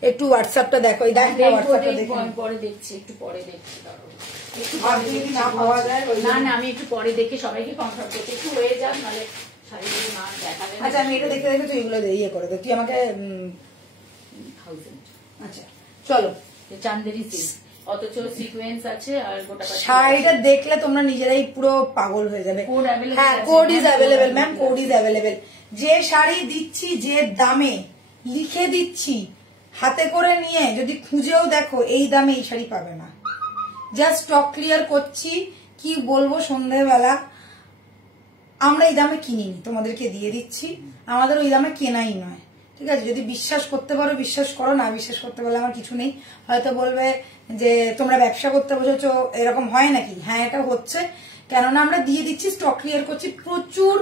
একটু হোয়াটসঅ্যাপটা দেখো, এই পরে দেখছি, একটু পরে দেখছি, না আমি একটু পরে দেখে সবাইকে কনফার্ম করছি, একটু হয়ে যাক, নাহলে শাড়িগুলো না দেখালে। আচ্ছা আমি এটা দেখে দেখে তুই এগুলো ইয়ে করে দে, তুই আমাকে 1000। আচ্ছা চলো, চান্দেরি সিল্ক, অথচ সিকোয়েন্স আছে আর গোটা শাড়িটা দেখলে তোমরা নিজেরাই পুরো পাগল হয়ে যাবে। হ্যাঁ code is available ma'am, code is available. যে শাড়ি দিচ্ছি, যে দামে লিখে দিচ্ছি, হাতে করে নিয়ে যদি খুঁজেও দেখো এই দামে এই শাড়ি পাবে না। জাস্ট স্টক ক্লিয়ার করছি, কি বলবো, সন্ধ্যেবেলা আমরা এই দামে কিনিনি, তোমাদেরকে দিয়ে দিচ্ছি, আমাদের ওই দামে কেনাই নয়, ঠিক আছে। যদি বিশ্বাস করতে পারো বিশ্বাস করো, না বিশ্বাস করতে পারলে আমার কিছু নেই। হয়তো বলবে যে তোমরা ব্যবসা করতে বসেছো, এরকম হয় নাকি? হ্যাঁ এটা হচ্ছে, কেননা আমরা দিয়ে দিচ্ছি, স্টক ক্লিয়ার করছি, প্রচুর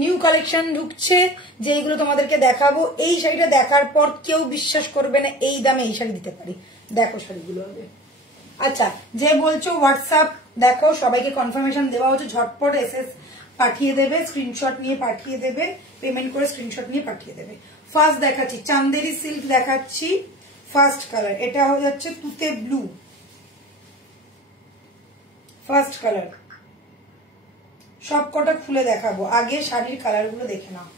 নিউ কালেকশন ঢুকছে যেগুলো তোমাদেরকে দেখাবো। এই শাড়িটা দেখার পর কেউ বিশ্বাস করবে না এই দামে এই শাড়ি দিতে পারি। দেখো শাড়িগুলো হবে। আচ্ছা, যে বলছো হোয়াটসঅ্যাপ দেখো, সবাইকে কনফার্মেশন দেওয়া হচ্ছে, ঝটপট এসএস পাঠিয়ে দেবে, স্ক্রিনশট নিয়ে পাঠিয়ে দেবে, পেমেন্ট করে স্ক্রিনশট নিয়ে পাঠিয়ে দেবে। ফার্স্ট দেখাচ্ছি চান্দেরি সিল্ক দেখাচ্ছি, ফার্স্ট কালার এটা হয়ে যাচ্ছে তুতে ব্লু, ফার্স্ট কালার। সব কটা খুলে দেখাবো, আগে শাড়ির কালার গুলো দেখে নাও,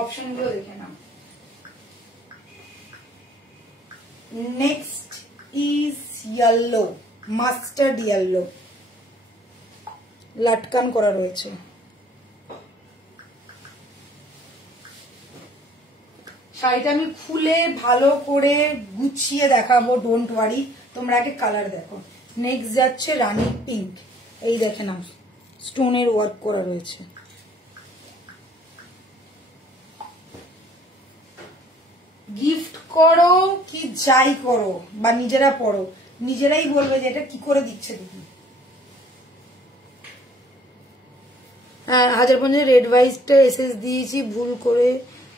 অপশন গুলো দেখে নাও। Next is yellow, mustard yellow, লাটকান করা রয়েছে। শাড়িটা আমি খুলে ভালো করে গুছিয়ে দেখাবো, ডোন্ট ওয়ারি, তোমরা আগে কালার দেখো। নেক্সট যাচ্ছে রানী পিঙ্ক, এই দেখে নাও স্টোনের ওয়ার্ক করা রয়েছে। গিফট করো কি যাই করো বা নিজেরা পড়ো, নিজেরাই বলবে যে এটা কি করে দিচ্ছে দিদি। হ্যাঁ, 1050 রেড ওয়াইজটা এসএস দিয়েছি, ভুল করে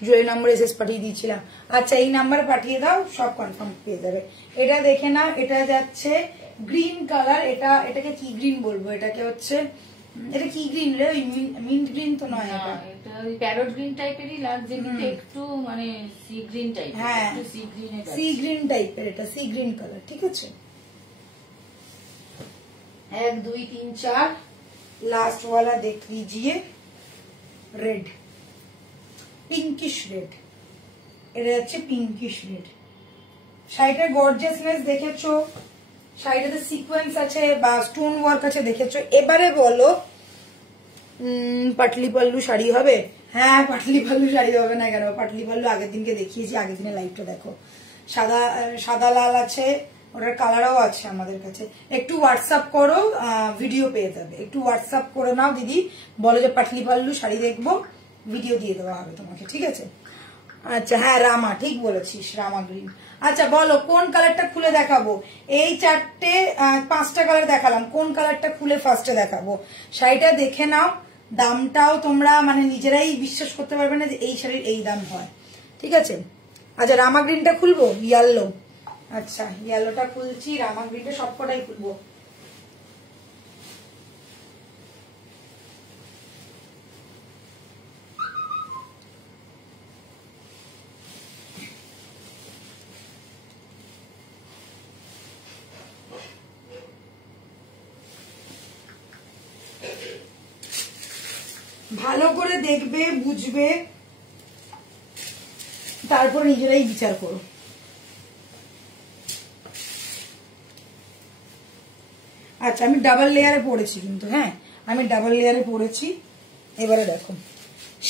জুয়েলারি নাম্বার এসএস পাঠিয়ে দিয়েছিলাম। আচ্ছা, এই নাম্বার পাঠিয়ে দাও, সব কনফার্ম পেয়ে যাবে। এটা দেখে না, এটা যাচ্ছে গ্রিন কালার, এটাকে কি গ্রিন বলবো, এটাকে হচ্ছে, এটা কি গ্রিন রে, মিন্ট গ্রিন তো নয়, এটা ওই প্যারট গ্রিন টাইপেরই লাগছে, কিন্তু একটু মানে সি গ্রিন টাইপের। হ্যাঁ, সি গ্রিনের সি গ্রিন টাইপের, এটা সি গ্রিন কালার, ঠিক আছে। 1 2 3 4 लास्ट वाला देख लीजिए, रेड, पिंकिश रेड, এটা হচ্ছে পিঙ্কিশ রেড। শাড়িটার গর্জিয়াসনেস দেখেছো, শাড়িটাতে সিকোয়েন্স আছে বা স্টোন ওয়ার্ক আছে দেখেছো। এবারে বলো পাটলি পাল্লু শাড়ি হবে? হ্যাঁ, পাটলি পাল্লু শাড়ি হবে না কেন, পাটলি পাল্লু আগের দিনকে দেখিয়েছি, আগের দিনের লাইভটা দেখো। সাদা সাদা লাল আছে, ওটার কালারও আছে আমাদের কাছে। একটু হোয়াটসঅ্যাপ করো, ভিডিও পেয়ে যাবে, একটু হোয়াটসঅ্যাপ করে নাও দিদি, বলো যে পাটলি পাল্লু শাড়ি দেখবো, ভিডিও দিয়ে দেওয়া হবে তোমাকে, ঠিক আছে। আচ্ছা, হ্যাঁ রামা, ঠিক বলেছিস, রামা গ্রিন। আচ্ছা বলো কোন কালারটা খুলে দেখাবো, এই 5টা কালার দেখালাম, কোন কালারটা খুলে ফার্স্টে দেখাবো। শাড়িটা দেখে নাও, দামটাও তোমরা মানে নিজেরাই বিশ্বাস করতে পারবে না যে এই শাড়ির এই দাম হয়, ঠিক আছে। আচ্ছা, রামা গ্রিনটা খুলবো, ইয়েলো, আচ্ছা ইয়েলোটা খুলছি, রামা গ্রিনটা সবকটাই খুলবো। ভালো করে দেখবে, বুঝবে, তারপর নিজেরাই বিচার করো। আচ্ছা, আমি ডাবল লেয়ারে পড়েছি কিন্তু, হ্যাঁ আমি ডাবল লেয়ারে পড়েছি। এবারে দেখো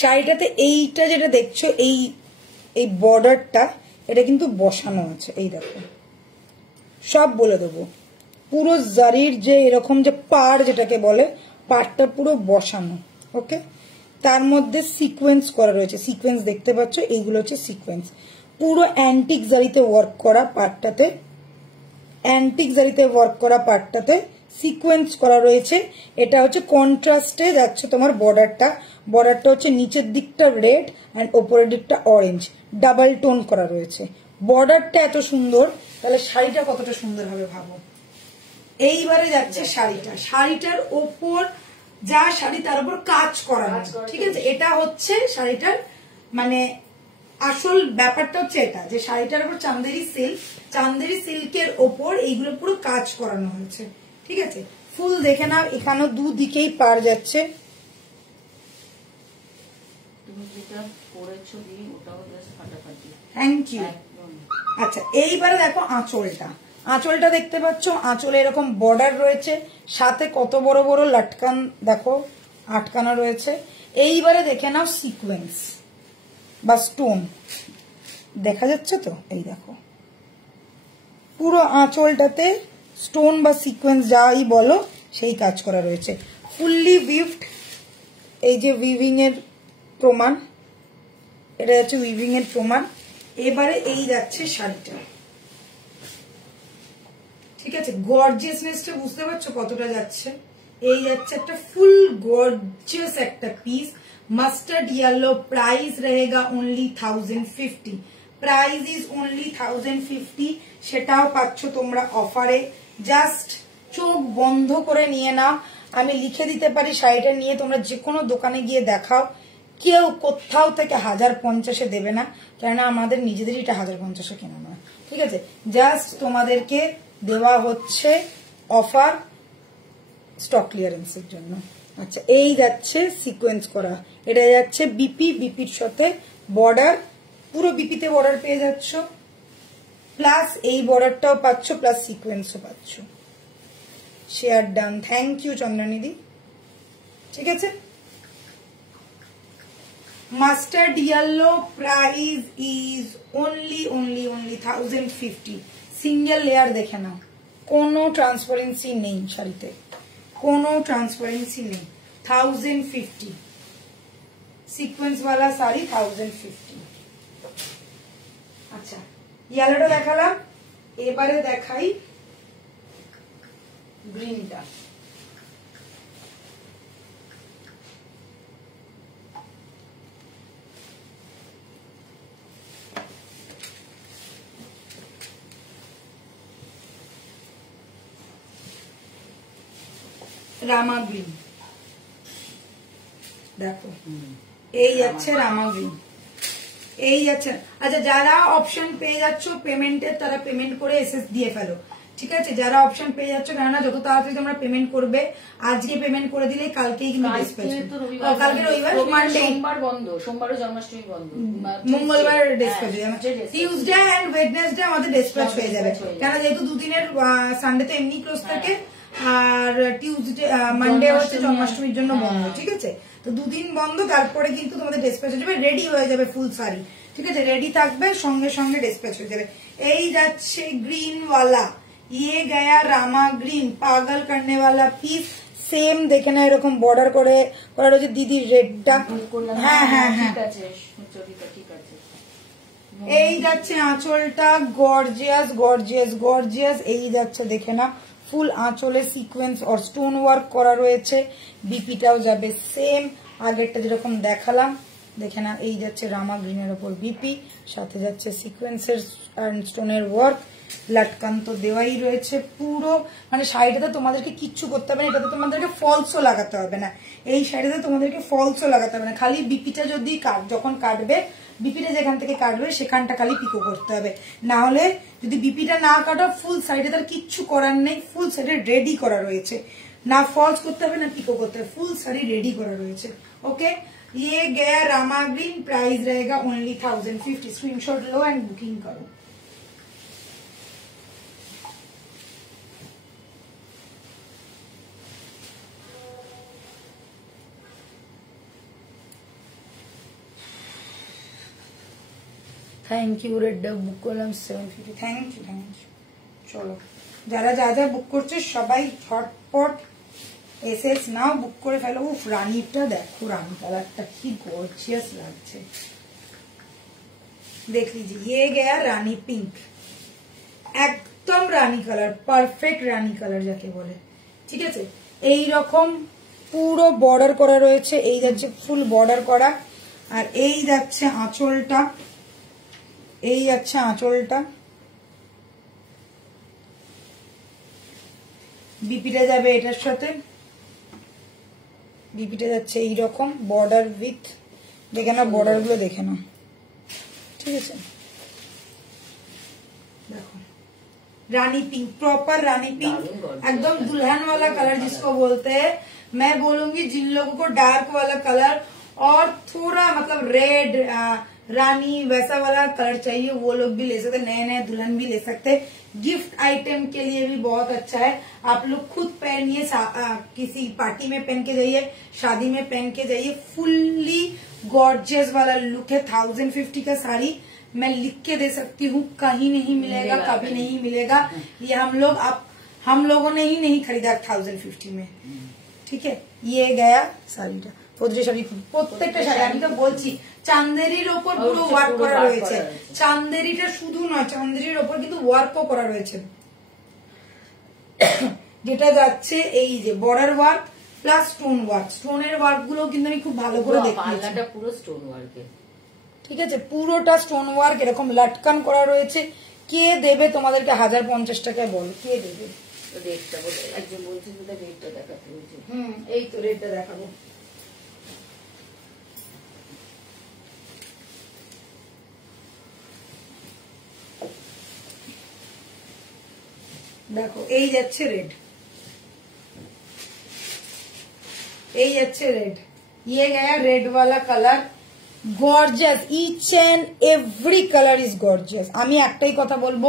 শাড়িটাতে এইটা যেটা দেখছো, এই বর্ডারটা, এটা কিন্তু বসানো আছে, এই দেখো সব বলে দেবো। পুরো জারির যে এরকম যে পাড় যেটাকে বলে, পাড়টা পুরো বসানো, ওকে। তার মধ্যে সিকোয়েন্স করা রয়েছে, সিকোয়েন্স দেখতে পাচ্ছ, এইগুলো হচ্ছে সিকোয়েন্স। পুরো অ্যান্টিক জারিতে ওয়ার্ক করা পার্টটাতে, অ্যান্টিক জারিতে ওয়ার্ক করা পার্টটাতে সিকোয়েন্স করা রয়েছে। এটা হচ্ছে কন্ট্রাস্টে যাচ্ছে তোমার বর্ডারটা, বর্ডারটা হচ্ছে নিচের দিকটা রেড অ্যান্ড ওপরের দিকটা অরেঞ্জ, ডাবল টোন করা রয়েছে। বর্ডারটা এত সুন্দর, তাহলে শাড়িটা কতটা সুন্দর হবে ভাবো। এইবারে যাচ্ছে শাড়িটা, শাড়িটার ওপর যা শাড়ি তার উপর কাজ করা, ঠিক আছে। এটা হচ্ছে শাড়িটার মানে আসল ব্যাপারটা হচ্ছে এটা, যে শাড়িটার উপর চান্দেরি সিল্কের ওপর এইগুলো পুরো কাজ করানো হয়েছে, ঠিক আছে। ফুল দেখে নাও, এখানেও দুদিকেই পার যাচ্ছে। Thank you. আচ্ছা, এইবারে দেখো আঁচলটা, আঁচলটা দেখতে পাচ্ছ, আঁচলে এরকম বর্ডার রয়েছে, সাথে কত বড় বড় লাটকান দেখো আটকানো রয়েছে। এইবারে দেখে নাও সিকোয়েন্স বা স্টোন, দেখা যাচ্ছে তো, এই দেখো পুরো আঁচলটাতে স্টোন বা সিকোয়েন্স যাই বলো সেই কাজ করা রয়েছে। ফুললি উইভড, এই যে উইভিং এর প্রমাণ, এটা হচ্ছে উইভিং এর প্রমাণ। এবারে এই যাচ্ছে শাড়িটা, ঠিক আছে। গর্জিয়াসনেসটা বুঝতে পারছো কতটা যাচ্ছে, এই যাচ্ছে একটা ফুল গর্জিয়াস একটা পিস, মাস্টার্ড ইয়েলো, প্রাইস रहेगा only 1050, প্রাইস ইজ only 1050, সেটাও পাচ্ছ তোমরা অফারে। জাস্ট চোখ বন্ধ করে নিয়ে নাও, আমি লিখে দিতে পারি শাড়িটা নিয়ে তোমরা যে কোনো দোকানে গিয়ে দেখাও, কেউ কোথাও থেকে 1050 দেবে না, কেননা আমাদের নিজেদেরই এটা 1050 কেনা নয়, ঠিক আছে। জাস্ট তোমাদেরকে দেওয়া হচ্ছে অফার স্টক ক্লিয়ারেন্সের জন্য। আচ্ছা, এই যাচ্ছে সিকোয়েন্স করা, এটা যাচ্ছে বিপি, বিপির সাথে বর্ডার, পুরো বিপিতে বর্ডার পেয়ে যাচ্ছ, প্লাস এই বর্ডারটাও পাচ্ছ, প্লাস সিকোয়েন্সও পাচ্ছ। শেয়ার ডান, থ্যাংক ইউ চন্দ্রানিদি, ঠিক আছে। Mustard yellow, price is only 1050, single layer দেখে নাও, কোনো ট্রান্সপারেন্সি নেই শাড়িতে, কোনো ট্রান্সপারেন্সি নেই। 1050 সিকোয়েন্স वाला শাড়ি 1050। আচ্ছা, ইয়েলোটা দেখালাম, এবারে দেখাই গ্রিনটা। রামা গ্রিন, দেখো এই যাচ্ছে রামা গ্রিন, এই যাচ্ছে। আচ্ছা, যারা অপশন পেয়ে যাচ্ছ পেমেন্টের, তারা পেমেন্ট করে এসএস দিয়ে ফেলো, ঠিক আছে। যারা অপশন পেয়ে যাচ্ছ, কেননা যত তাড়াতাড়ি তোমরা পেমেন্ট করবে, আজকে পেমেন্ট করে দিলে কালকেই কিন্তু ডিসপ্যাচ, কালকে রবিবার, মানডে, সোমবার বন্ধ, সোমবারও জন্মাষ্টমী বন্ধ, মঙ্গলবার ডিসপ্যাচ হয়ে যাবে, টিউসডে এন্ড ওয়েডনেসডে আমাদের ডিসপ্যাচ হয়ে যাবে, কেন যেহেতু দুদিনের, সানডে তো এমনি ক্লোজ থাকে, আর টিউসডে মানডে হচ্ছে জন্মাষ্টমীর জন্য বন্ধ, ঠিক আছে। তো দুদিন বন্ধ, তারপরে কিন্তু তোমাদের ডিসপ্যাচ হয়ে যাবে, রেডি হয়ে যাবে ফুল শাড়ি, ঠিক আছে, রেডি থাকবে, সঙ্গে সঙ্গে ডিসপ্যাচ হয়ে যাবে। এই যাচ্ছে গ্রিন ওয়ালা, ये गया रामा ग्रीन, पागल करने वाला पीस, সেম দেখে না এরকম বর্ডার করে করা রয়েছে দিদি, রেডটা, হ্যাঁ হ্যাঁ হ্যাঁ, এই যাচ্ছে আঁচলটা, গর্জিয়াস গর্জিয়াস গর্জিয়াস, এই যাচ্ছে দেখে না, ফুল আঁচলে সিকোয়েন্স আর স্টোন ওয়ার্ক করা রয়েছে, বিপিটাও যাবে সেম আগেরটা যেরকম দেখালাম, দেখে না, এই যাচ্ছে রামা গ্রিনের ওপর বিপি, সাথে যাচ্ছে সিকোয়েন্সের স্টোনের ওয়ার্ক, লটকান তো দেওয়াই রয়েছে পুরো, মানে শাড়িটাতে তোমাদেরকে কিচ্ছু করতে হবে না, এটাতে তোমাদেরকে ফলসও লাগাতে হবে না, এই শাড়িটাতে তোমাদেরকে ফলসও লাগাতে হবে না, খালি বিপিটা যদি যখন কাটবে, বিপিটা যেখান থেকে কাটবে সেখানটা খালি পিকো করতে হবে, না হলে যদি বিপিটা না কাটো ফুল শাড়িটা তার কিচ্ছু করার নেই, ফুল শাড়ি রেডি করা রয়েছে, না ফলস করতে হবে না পিকো করতে হবে, ফুল শাড়ি রেডি করা রয়েছে। ওকে, ये गया रामा ग्रीन, प्राइस रहेगा only 1050, screenshot low and booking करो। থ্যাংক ইউ, রেড ডাব বুক করলাম 750, থ্যাংক ইউ থ্যাংক ইউ। চলো, যারা যা যা বুক করছে সবাই ঝটপট এসএস নাও, বুক করে ফেলো। উফ, রানীটা দেখো, রানী কালারটা কি গর্জিয়াস লাগছে, দেখ লিজিए, ये गया রানী পিঙ্ক, একদম রানী কালার, পারফেক্ট রানী কালার যাকে বলে, ঠিক আছে। এই রকম পুরো বর্ডার করা রয়েছে, এই যাচ্ছে ফুল বর্ডার করা, আর এই যাচ্ছে আঁচলটা, এই যাচ্ছে আঁচলটা, বিপিটা যাবে এটার সাথে, বিপিটা যাচ্ছে এইরকম বর্ডার উইথ, দেখে না বর্ডার গুলো দেখে না, ঠিক আছে। देखो रानी पिंक, प्रॉपर रानी पिंक, एकदम दुल्हन वाला कलर जिसको बोलते हैं। मैं बोलूंगी जिन लोगों को डार्क वाला कलर और थोड़ा मतलब रेड रानी वैसा वाला कलर चाहिए, वो लोग भी ले सकते, नए नए दुल्हन भी ले सकते। गिफ्ट आइटम के लिए भी बहुत अच्छा है, आप लोग खुद पहनिए, किसी पार्टी में पहन के जाइए, शादी में पहन के जाइए, फुल्ली गॉर्जियस वाला लुक है। 1050 का साड़ी मैं लिख के दे सकती हूँ, कहीं नहीं मिलेगा, कभी नहीं मिलेगा, ये हम लोगों ने ही नहीं खरीदा 1050 में, ठीक है। ये गया শাড়িটা, ফজরি শাড়ি, প্রত্যেকটা শাড়ি আমি তো বলছি চান্দেরির ওপর পুরো ওয়ার্ক করা রয়েছে, চান্দেরিটা শুধু নয়, চান্দেরির ওপর কিন্তু ওয়ার্কও করা রয়েছে, যেটা যাচ্ছে এই যে border work, plus stone work. স্টোনের ওয়ার্ক গুলো কিন্তু আমি খুব ভালো করে দেখিয়েছি। পাল্লাটা পুরো স্টোন ওয়ার্কের, ঠিক আছে, পুরোটা স্টোন ওয়ার্ক, এরকম লাটকান করা রয়েছে। কে দেবে তোমাদেরকে 1050 টাকায়, বলো কে দেবে? রেটটা বলে একজন বলছে যেটা রেটটা দেখাতে হয়েছে। এই তো রেটটা দেখাবো। দেখো এই যাচ্ছে রেড, এই যাচ্ছে রেড, ये गया रेड वाला colour, gorgeous, each and every colour is gorgeous. আমি একটাই কথা বলবো,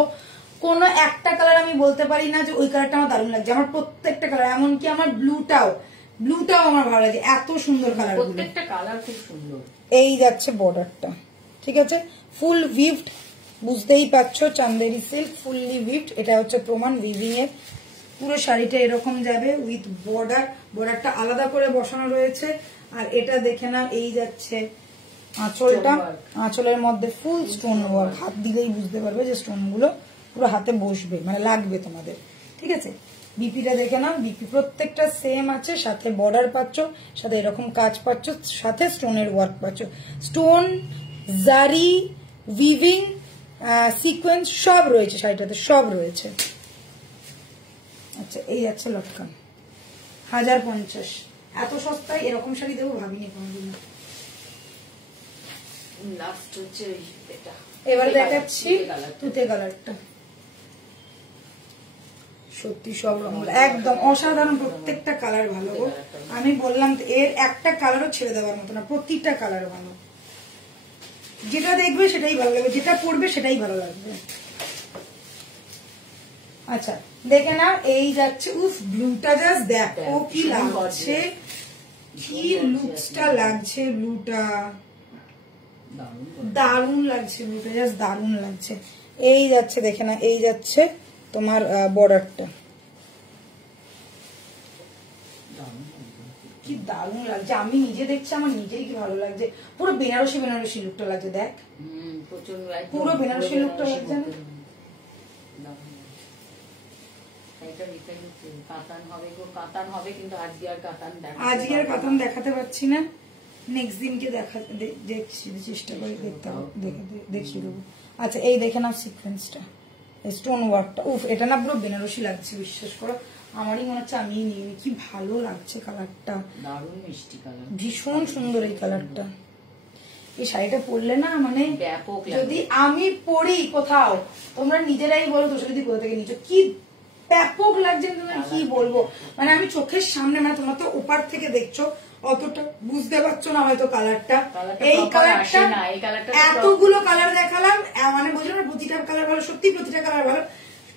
কোন একটা কালার আমি বলতে পারি না যে ওই কালারটা আমার দারুণ লাগছে। আমার প্রত্যেকটা কালার, এমনকি আমার ব্লুটাও আমার ভালো লাগে, এত সুন্দর কালার, প্রত্যেকটা কালার খুব সুন্দর। এই যাচ্ছে বর্ডারটা, ঠিক আছে, ফুল উইভড, বুঝতেই পারছো চান্দেরি সিল্ক, ফুললি উইভড। এটা হচ্ছে প্রমাণ উইভিং এর। পুরো শাড়িটা এরকম যাবে উইথ বর্ডার, বর্ডারটা আলাদা করে বসানো রয়েছে। আর এটা দেখে না, এই যাচ্ছে আঁচলটা, আঁচলের মধ্যে ফুল স্টোন ওয়ার্ক, হাত দিলেই বুঝতে পারবে যে স্টোন গুলো পুরো হাতে বসবে, মানে লাগবে তোমাদের, ঠিক আছে। বিপিটা দেখে নাও, বিপি প্রত্যেকটা সেম আছে, সাথে বর্ডার পাচ্ছ, সাথে এরকম কাজ পাচ্ছ, সাথে স্টোনের ওয়ার্ক পাচ্ছ। স্টোন, জারি, উইভিং, সিকোয়েন্স সব রয়েছে শাড়িটাতে, সব রয়েছে। আচ্ছা, এই আছে লটকান, 1050, এত সস্তায় এরকম শাড়ি দেবো ভাবিনি কোনোদিন। লাস্ট হচ্ছে এটা, এবার দেখাচ্ছি তুতে কালারটা। সত্যি সব রঙ একদম অসাধারণ, প্রত্যেকটা কালার ভালো গো। আমি বললাম এর একটা কালারও ছেড়ে দেওয়ার মতো না, প্রতিটা কালার ভালো। যেটা দেখবে সেটাই ভালো লাগবে, যেটা পড়বে সেটাই ভালো লাগবে। আচ্ছা দেখে নাও, এই যাচ্ছে, উফ ব্লুটা জাস্ট দেখো কি লাগছে, কি লুকসটা লাগছে, ব্লুটা দারুণ লাগছে, ব্লুটা জাস্ট দারুণ লাগছে। এই যাচ্ছে দেখে না, এই যাচ্ছে তোমার বর্ডারটা, কি দারুণ লাগছে। আমি নিজে দেখছি, আমার নিজেই কি ভালো লাগছে, পুরো বেনারসি বেনারসি লুকটা লাগছে, দেখ পুরো বেনারসি লুকটা লাগছে না? আজকে আর কাতান দেখাতে পারছি না, নেক্সট দিনকে দেখছি, চেষ্টা করে দেখি দেবো। আচ্ছা এই দেখে নাও সিকোয়েন্সটা, স্টোন ওয়ার্কটা, উফ এটা না পুরো বেনারসি লাগছে, বিশ্বাস করো আমারই মনে হচ্ছে আমি নিয়ে কি ভালো লাগছে কালারটা, দারুণ মিষ্টি কালার, ভীষণ সুন্দর এই কালারটা। এই শাড়িটা পরলে না মানে যদি আমি পরি কোথাও, তোমরা নিজেরাই বলো তো যদি কোথা থেকে নিচ্ছ, কি ব্যাপক লাগছে, কি বলবো, মানে আমি চোখের সামনে, মানে তোমরা তো ওপার থেকে দেখছো অতটা বুঝতে পারছো না হয়তো কালারটা, এই কালারটা, এতগুলো কালার দেখালাম, মানে বুঝলাম না প্রতিটা কালার ভালো, সত্যি প্রতিটা কালার ভালো,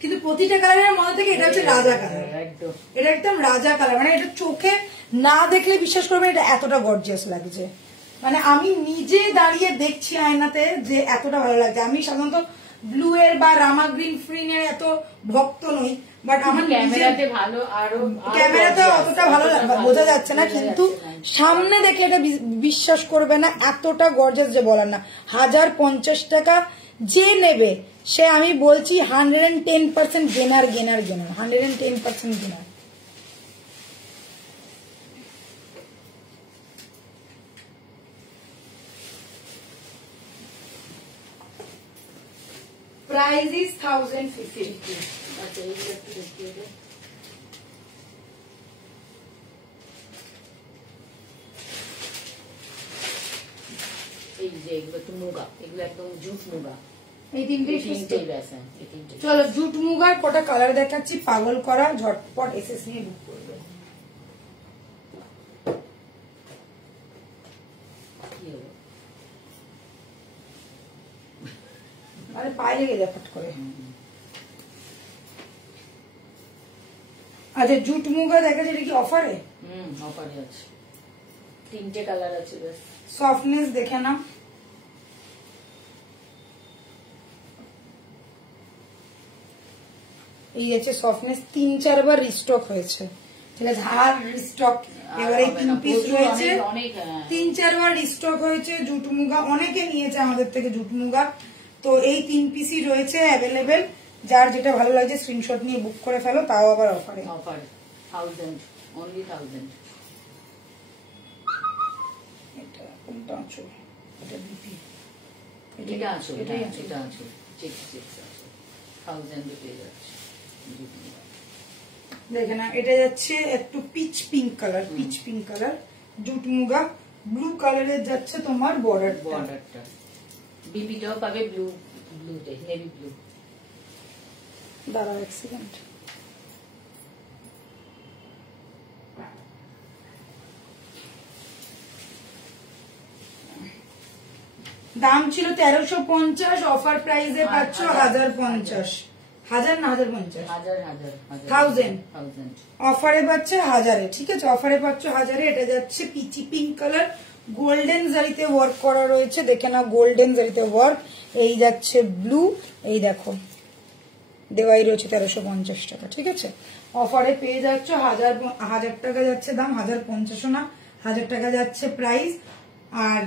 কিন্তু প্রতিটা কালারের মধ্যে থেকে এটা হচ্ছে রাজা কালার, এটা একদম রাজা কালার, মানে এটা চোখে না দেখলে বিশ্বাস করবে এটা এতটা গর্জিয়াস লাগছে, মানে আমি নিজে দাঁড়িয়ে দেখছি আয়নাতে যে এতটা ভালো লাগছে। আমি সাধারণত ব্লু এর বা রামা গ্রিন ফ্রিন এর এত ভক্ত নই, বাট আমার ক্যামেরাতে ভালো, আরো ক্যামেরাতে অতটা ভালো বোঝা যাচ্ছে না, কিন্তু সামনে দেখে এটা বিশ্বাস করবে না এতটা গর্জিয়াস যে বলার না। 1050 টাকা যে নেবে সে আমি বলছি 110% গেনার, 110% গেনার। Price is 1050. আচ্ছা এইগুলো একটু দেখিয়ে দে। এই যে এগুলো একটু মুগা, এগুলো একদম জুট মুগা, এই তিনটেই ব্যাসা, এই তিনটে। চলো জুট মুগার কটা কালার দেখাচ্ছি, পাগল করা, ঝটপট এসএস নিয়ে বুক করবে। আরে পায়ে লেগে যায় ফট করে। আচ্ছা জুট মুগা দেখাচ্ছে, এটা কি অফারে? অফারে আছে, তিনটে কালার আছে, ব্যাস। সফটনেস দেখে না, এই আছে সফটনেস, 3-4 বার রিস্টক হয়েছে, ঠিক আছে, আর রিস্টক এবারে 3 পিস রয়েছে, 3-4 বার রিস্টক হয়েছে। জুট মুগা অনেকে নিয়েছে আমাদের থেকে জুট মুগা, তো এই 3 পিসই রয়েছে অ্যাভেলেবেল, যার যেটা ভালো লাগছে স্ক্রিনশট নিয়ে বুক করে ফেলো, তাও আবার অফারে। Offer 1000, only 1000। কোনটা আঁচল? এটা বিপি, এটা আঁচল, এটা আঁচল, চেক আছে 1000 পেয়ে যাচ্ছে। দেখে না, এটা যাচ্ছে একটু pitch pink colour, pitch pink colour, jute muga blue কালারের যাচ্ছে তোমার বর্ডারটা। বিপিটাও পাবে ব্লুতে, নেভি ব্লু। দাঁড়াও এক সেকেন্ড, দাম ছিল 1350, অফার প্রাইসে পাচ্ছ 1050, 1000 না 1050, 1000 অফারে পাচ্ছে 1000। ঠিক আছে, অফারে পাচ্ছ 1000। এটা যাচ্ছে পিচি পিঙ্ক কালার, গোল্ডেন জারিতে ওয়ার্ক করা রয়েছে, দেখে না গোল্ডেন জারিতে ওয়ার্ক। এই যাচ্ছে ব্লু, এই দেখো দেওয়াই রয়েছে 1350 টাকা। ঠিক আছে, অফারে পেয়ে যাচ্ছ 1000 টাকা যাচ্ছে দাম, 1050 না 1000 টাকা যাচ্ছে প্রাইস। আর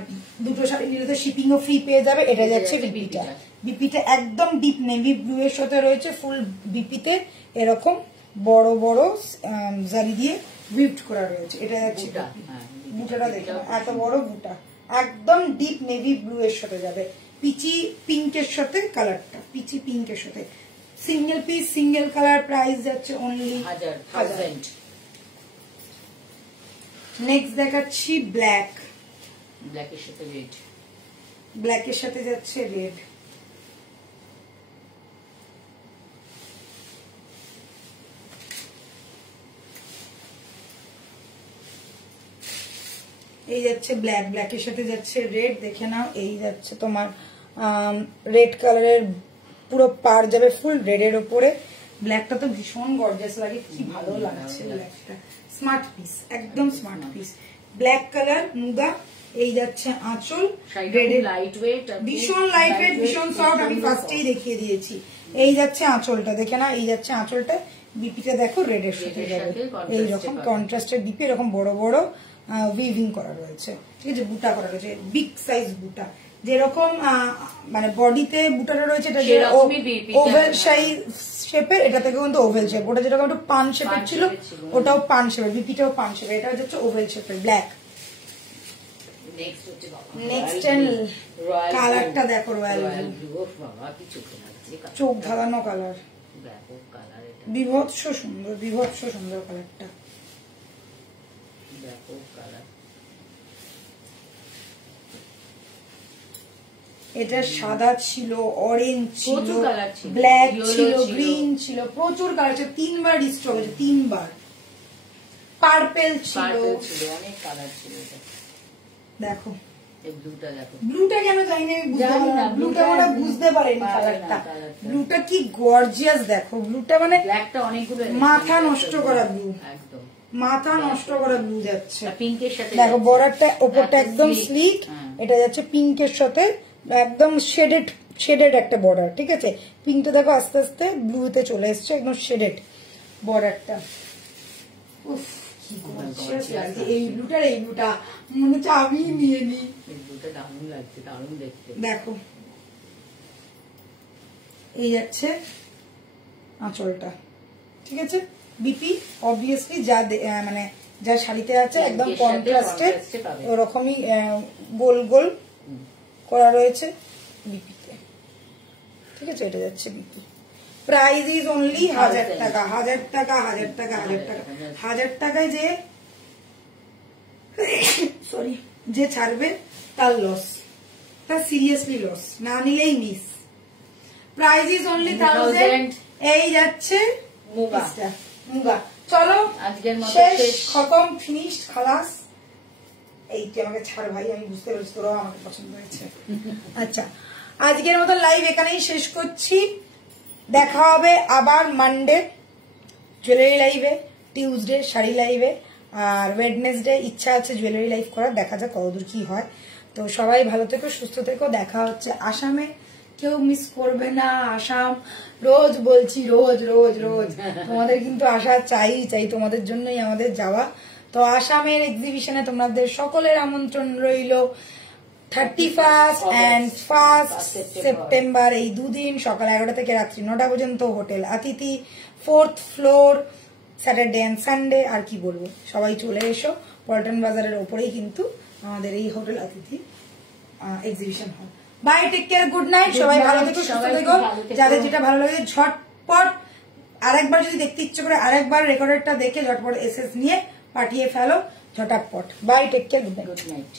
দুটো শাড়ি নিলে তো শিপিং ও ফ্রি পেয়ে যাবে। এটা যাচ্ছে বিপিটা, বিপিটা একদম ডিপ নেভি ব্লু এর সাথে রয়েছে, ফুল বিপিতে এরকম বড় বড় জারি দিয়ে উইভড করা রয়েছে। এটা যাচ্ছে বুটাটা, দেখো এত বড় বুটা, একদম ডিপ নেভি ব্লু এর সাথে যাবে, পিচি পিঙ্কের সাথে কালারটা, পিচি পিঙ্কের সাথে single piece single colour, price যাচ্ছে অনলি 1000। নেক্সট দেখাচ্ছি ব্ল্যাক, ব্ল্যাকের সাথে রেড, ব্ল্যাকের সাথে যাচ্ছে রেড। এই যাচ্ছে ব্ল্যাক, ব্ল্যাকের সাথে যাচ্ছে রেড, দেখে নাও। এই যাচ্ছে তোমার রেড কালারের পুরো পার যাবে ফুল রেডের উপরে। ব্ল্যাকটা তো ভীষণ গর্জিয়াস লাগে, কি ভালো লাগছে ব্ল্যাকটা, স্মার্ট পিস, একদম smart piece. Black colour muga, এই যাচ্ছে আঁচল, লাইট ওয়েট, ভীষণ লাইট ওয়েট, ভীষণ সফট, আমি ফার্স্টেই দেখিয়ে দিয়েছি। এই যাচ্ছে আঁচলটা, দেখে না, এই যাচ্ছে আঁচলটা, বিপিটা দেখো রেডের সাথে যাবে, এইরকম কন্ট্রাস্টের বিপি, এরকম বড় বড় উইভিং করা রয়েছে। ঠিক আছে, বুটা করা রয়েছে, বিগ সাইজ বুটা, যেরকম মানে বডিতে বুটাটা রয়েছে এটা ওভেল শেপের, এটা থেকে কিন্তু ওভেল শেপ, ওটা যেরকম একটু পান শেপের ছিল ওটাও পান শেপের, বিপিটাও পান শেপের, এটা হচ্ছে ওভেল শেপের ব্ল্যাক। নেক্সট কালারটা দেখো, রয়্যাল ব্লু, চোখ ধাঁধানো কালার, বিভৎস সুন্দর, বিভৎস সুন্দর কালারটা। এটা সাদা ছিল, অরেঞ্জ ছিল, ব্ল্যাক ছিল, গ্রিন ছিল, প্রচুর কালার ছিল, 3বার রিস্টক হয়েছে, 3বার। পার্পেল ছিল, অনেক কালার ছিল। দেখো ব্লুটা কেন জানি না, ব্লুটা আমরা বুঝতে পারিনি কালারটা, ব্লুটা কি গর্জিয়াস দেখো, ব্লুটা মানে মাথা নষ্ট করা ব্লু, একদম মাথা নষ্ট করা ব্লু যাচ্ছে। পিঙ্কের সাথে দেখো বর্ডারটা ওপরটা একদম স্লিক, এটা যাচ্ছে পিঙ্কের সাথে একদম শেডেড একটা বর্ডার। ঠিক আছে, পিঙ্কটা দেখো আস্তে আস্তে ব্লুতে চলে এসছে, একদম শেডেড বর্ডারটা। উফ কি গর্জিয়াস লাগছে এই ব্লুটার, এই ব্লুটা মনে হচ্ছে আমি নিয়ে নিই, দারুণ লাগছে, দারুণ দেখতে। দেখো এই যাচ্ছে আঁচলটা। ঠিক আছে, বিপি অবভিয়াসলি যা মানে যা শাড়িতে আছে একদম কন্ট্রাস্টেড, ওরকমই গোল গোল করা রয়েছে বিপিতে। ঠিক আছে, এটা যাচ্ছে বিপি, প্রাইস ইজ অনলি 1000 টাকা, 1000 টাকা, 1000 টাকা, 1000 টাকা। 1000 টাকায় যে সরি যে ছাড়বে তার লস, তার সিরিয়াসলি লস, না নিলেই মিস। Price is only 1000। এই যাচ্ছে মুগা। চলো আজকের মতো শেষ, খতম, ফিনিশড, খালাস। এইটা আমাকে ছাড় ভাই, আমি বুঝতে পারছি তোরাও আমাকে পছন্দ হয়েছে। আচ্ছা, আজকের মতো লাইভ এখানেই শেষ করছি, দেখা হবে আবার মানডে জুয়েলারি লাইভে, টিউসডে শাড়ি লাইভে, আর ওয়েডনেসডে ইচ্ছা আছে জুয়েলারি লাইভ করার, দেখা যাক কতদূর কি হয়। তো সবাই ভালো থেকো, সুস্থ থেকো, দেখা হচ্ছে আসামে, কেউ মিস করবে না। আসাম রোজ বলছি, রোজ রোজ রোজ তোমাদের কিন্তু আসা চাই, তোমাদের জন্যই আমাদের যাওয়া। তো আসামের এক্সিবিশনে তোমাদের সকলের আমন্ত্রণ রইল 31 and 1 সেপ্টেম্বর, এই দুদিন সকাল 11টা থেকে রাত্রি 9টা পর্যন্ত, hotel Atithi, 4th floor, Saturday and Sunday. আর কি বলবো, সবাই চলে এসো, পল্টন বাজারের ওপরেই কিন্তু আমাদের এই hotel Atithi exhibition hall. Bye, take care, good night, সবাই ভালো থেকো, সুস্থ থেকো। যাদের যেটা ভালো লাগে ঝটপট আরেকবার যদি দেখতে ইচ্ছে করে আরেকবার রেকর্ডারটা দেখে ঝটপট এসএস নিয়ে পাঠিয়ে ফেলো ঝটাপট। Bye, take care, good night.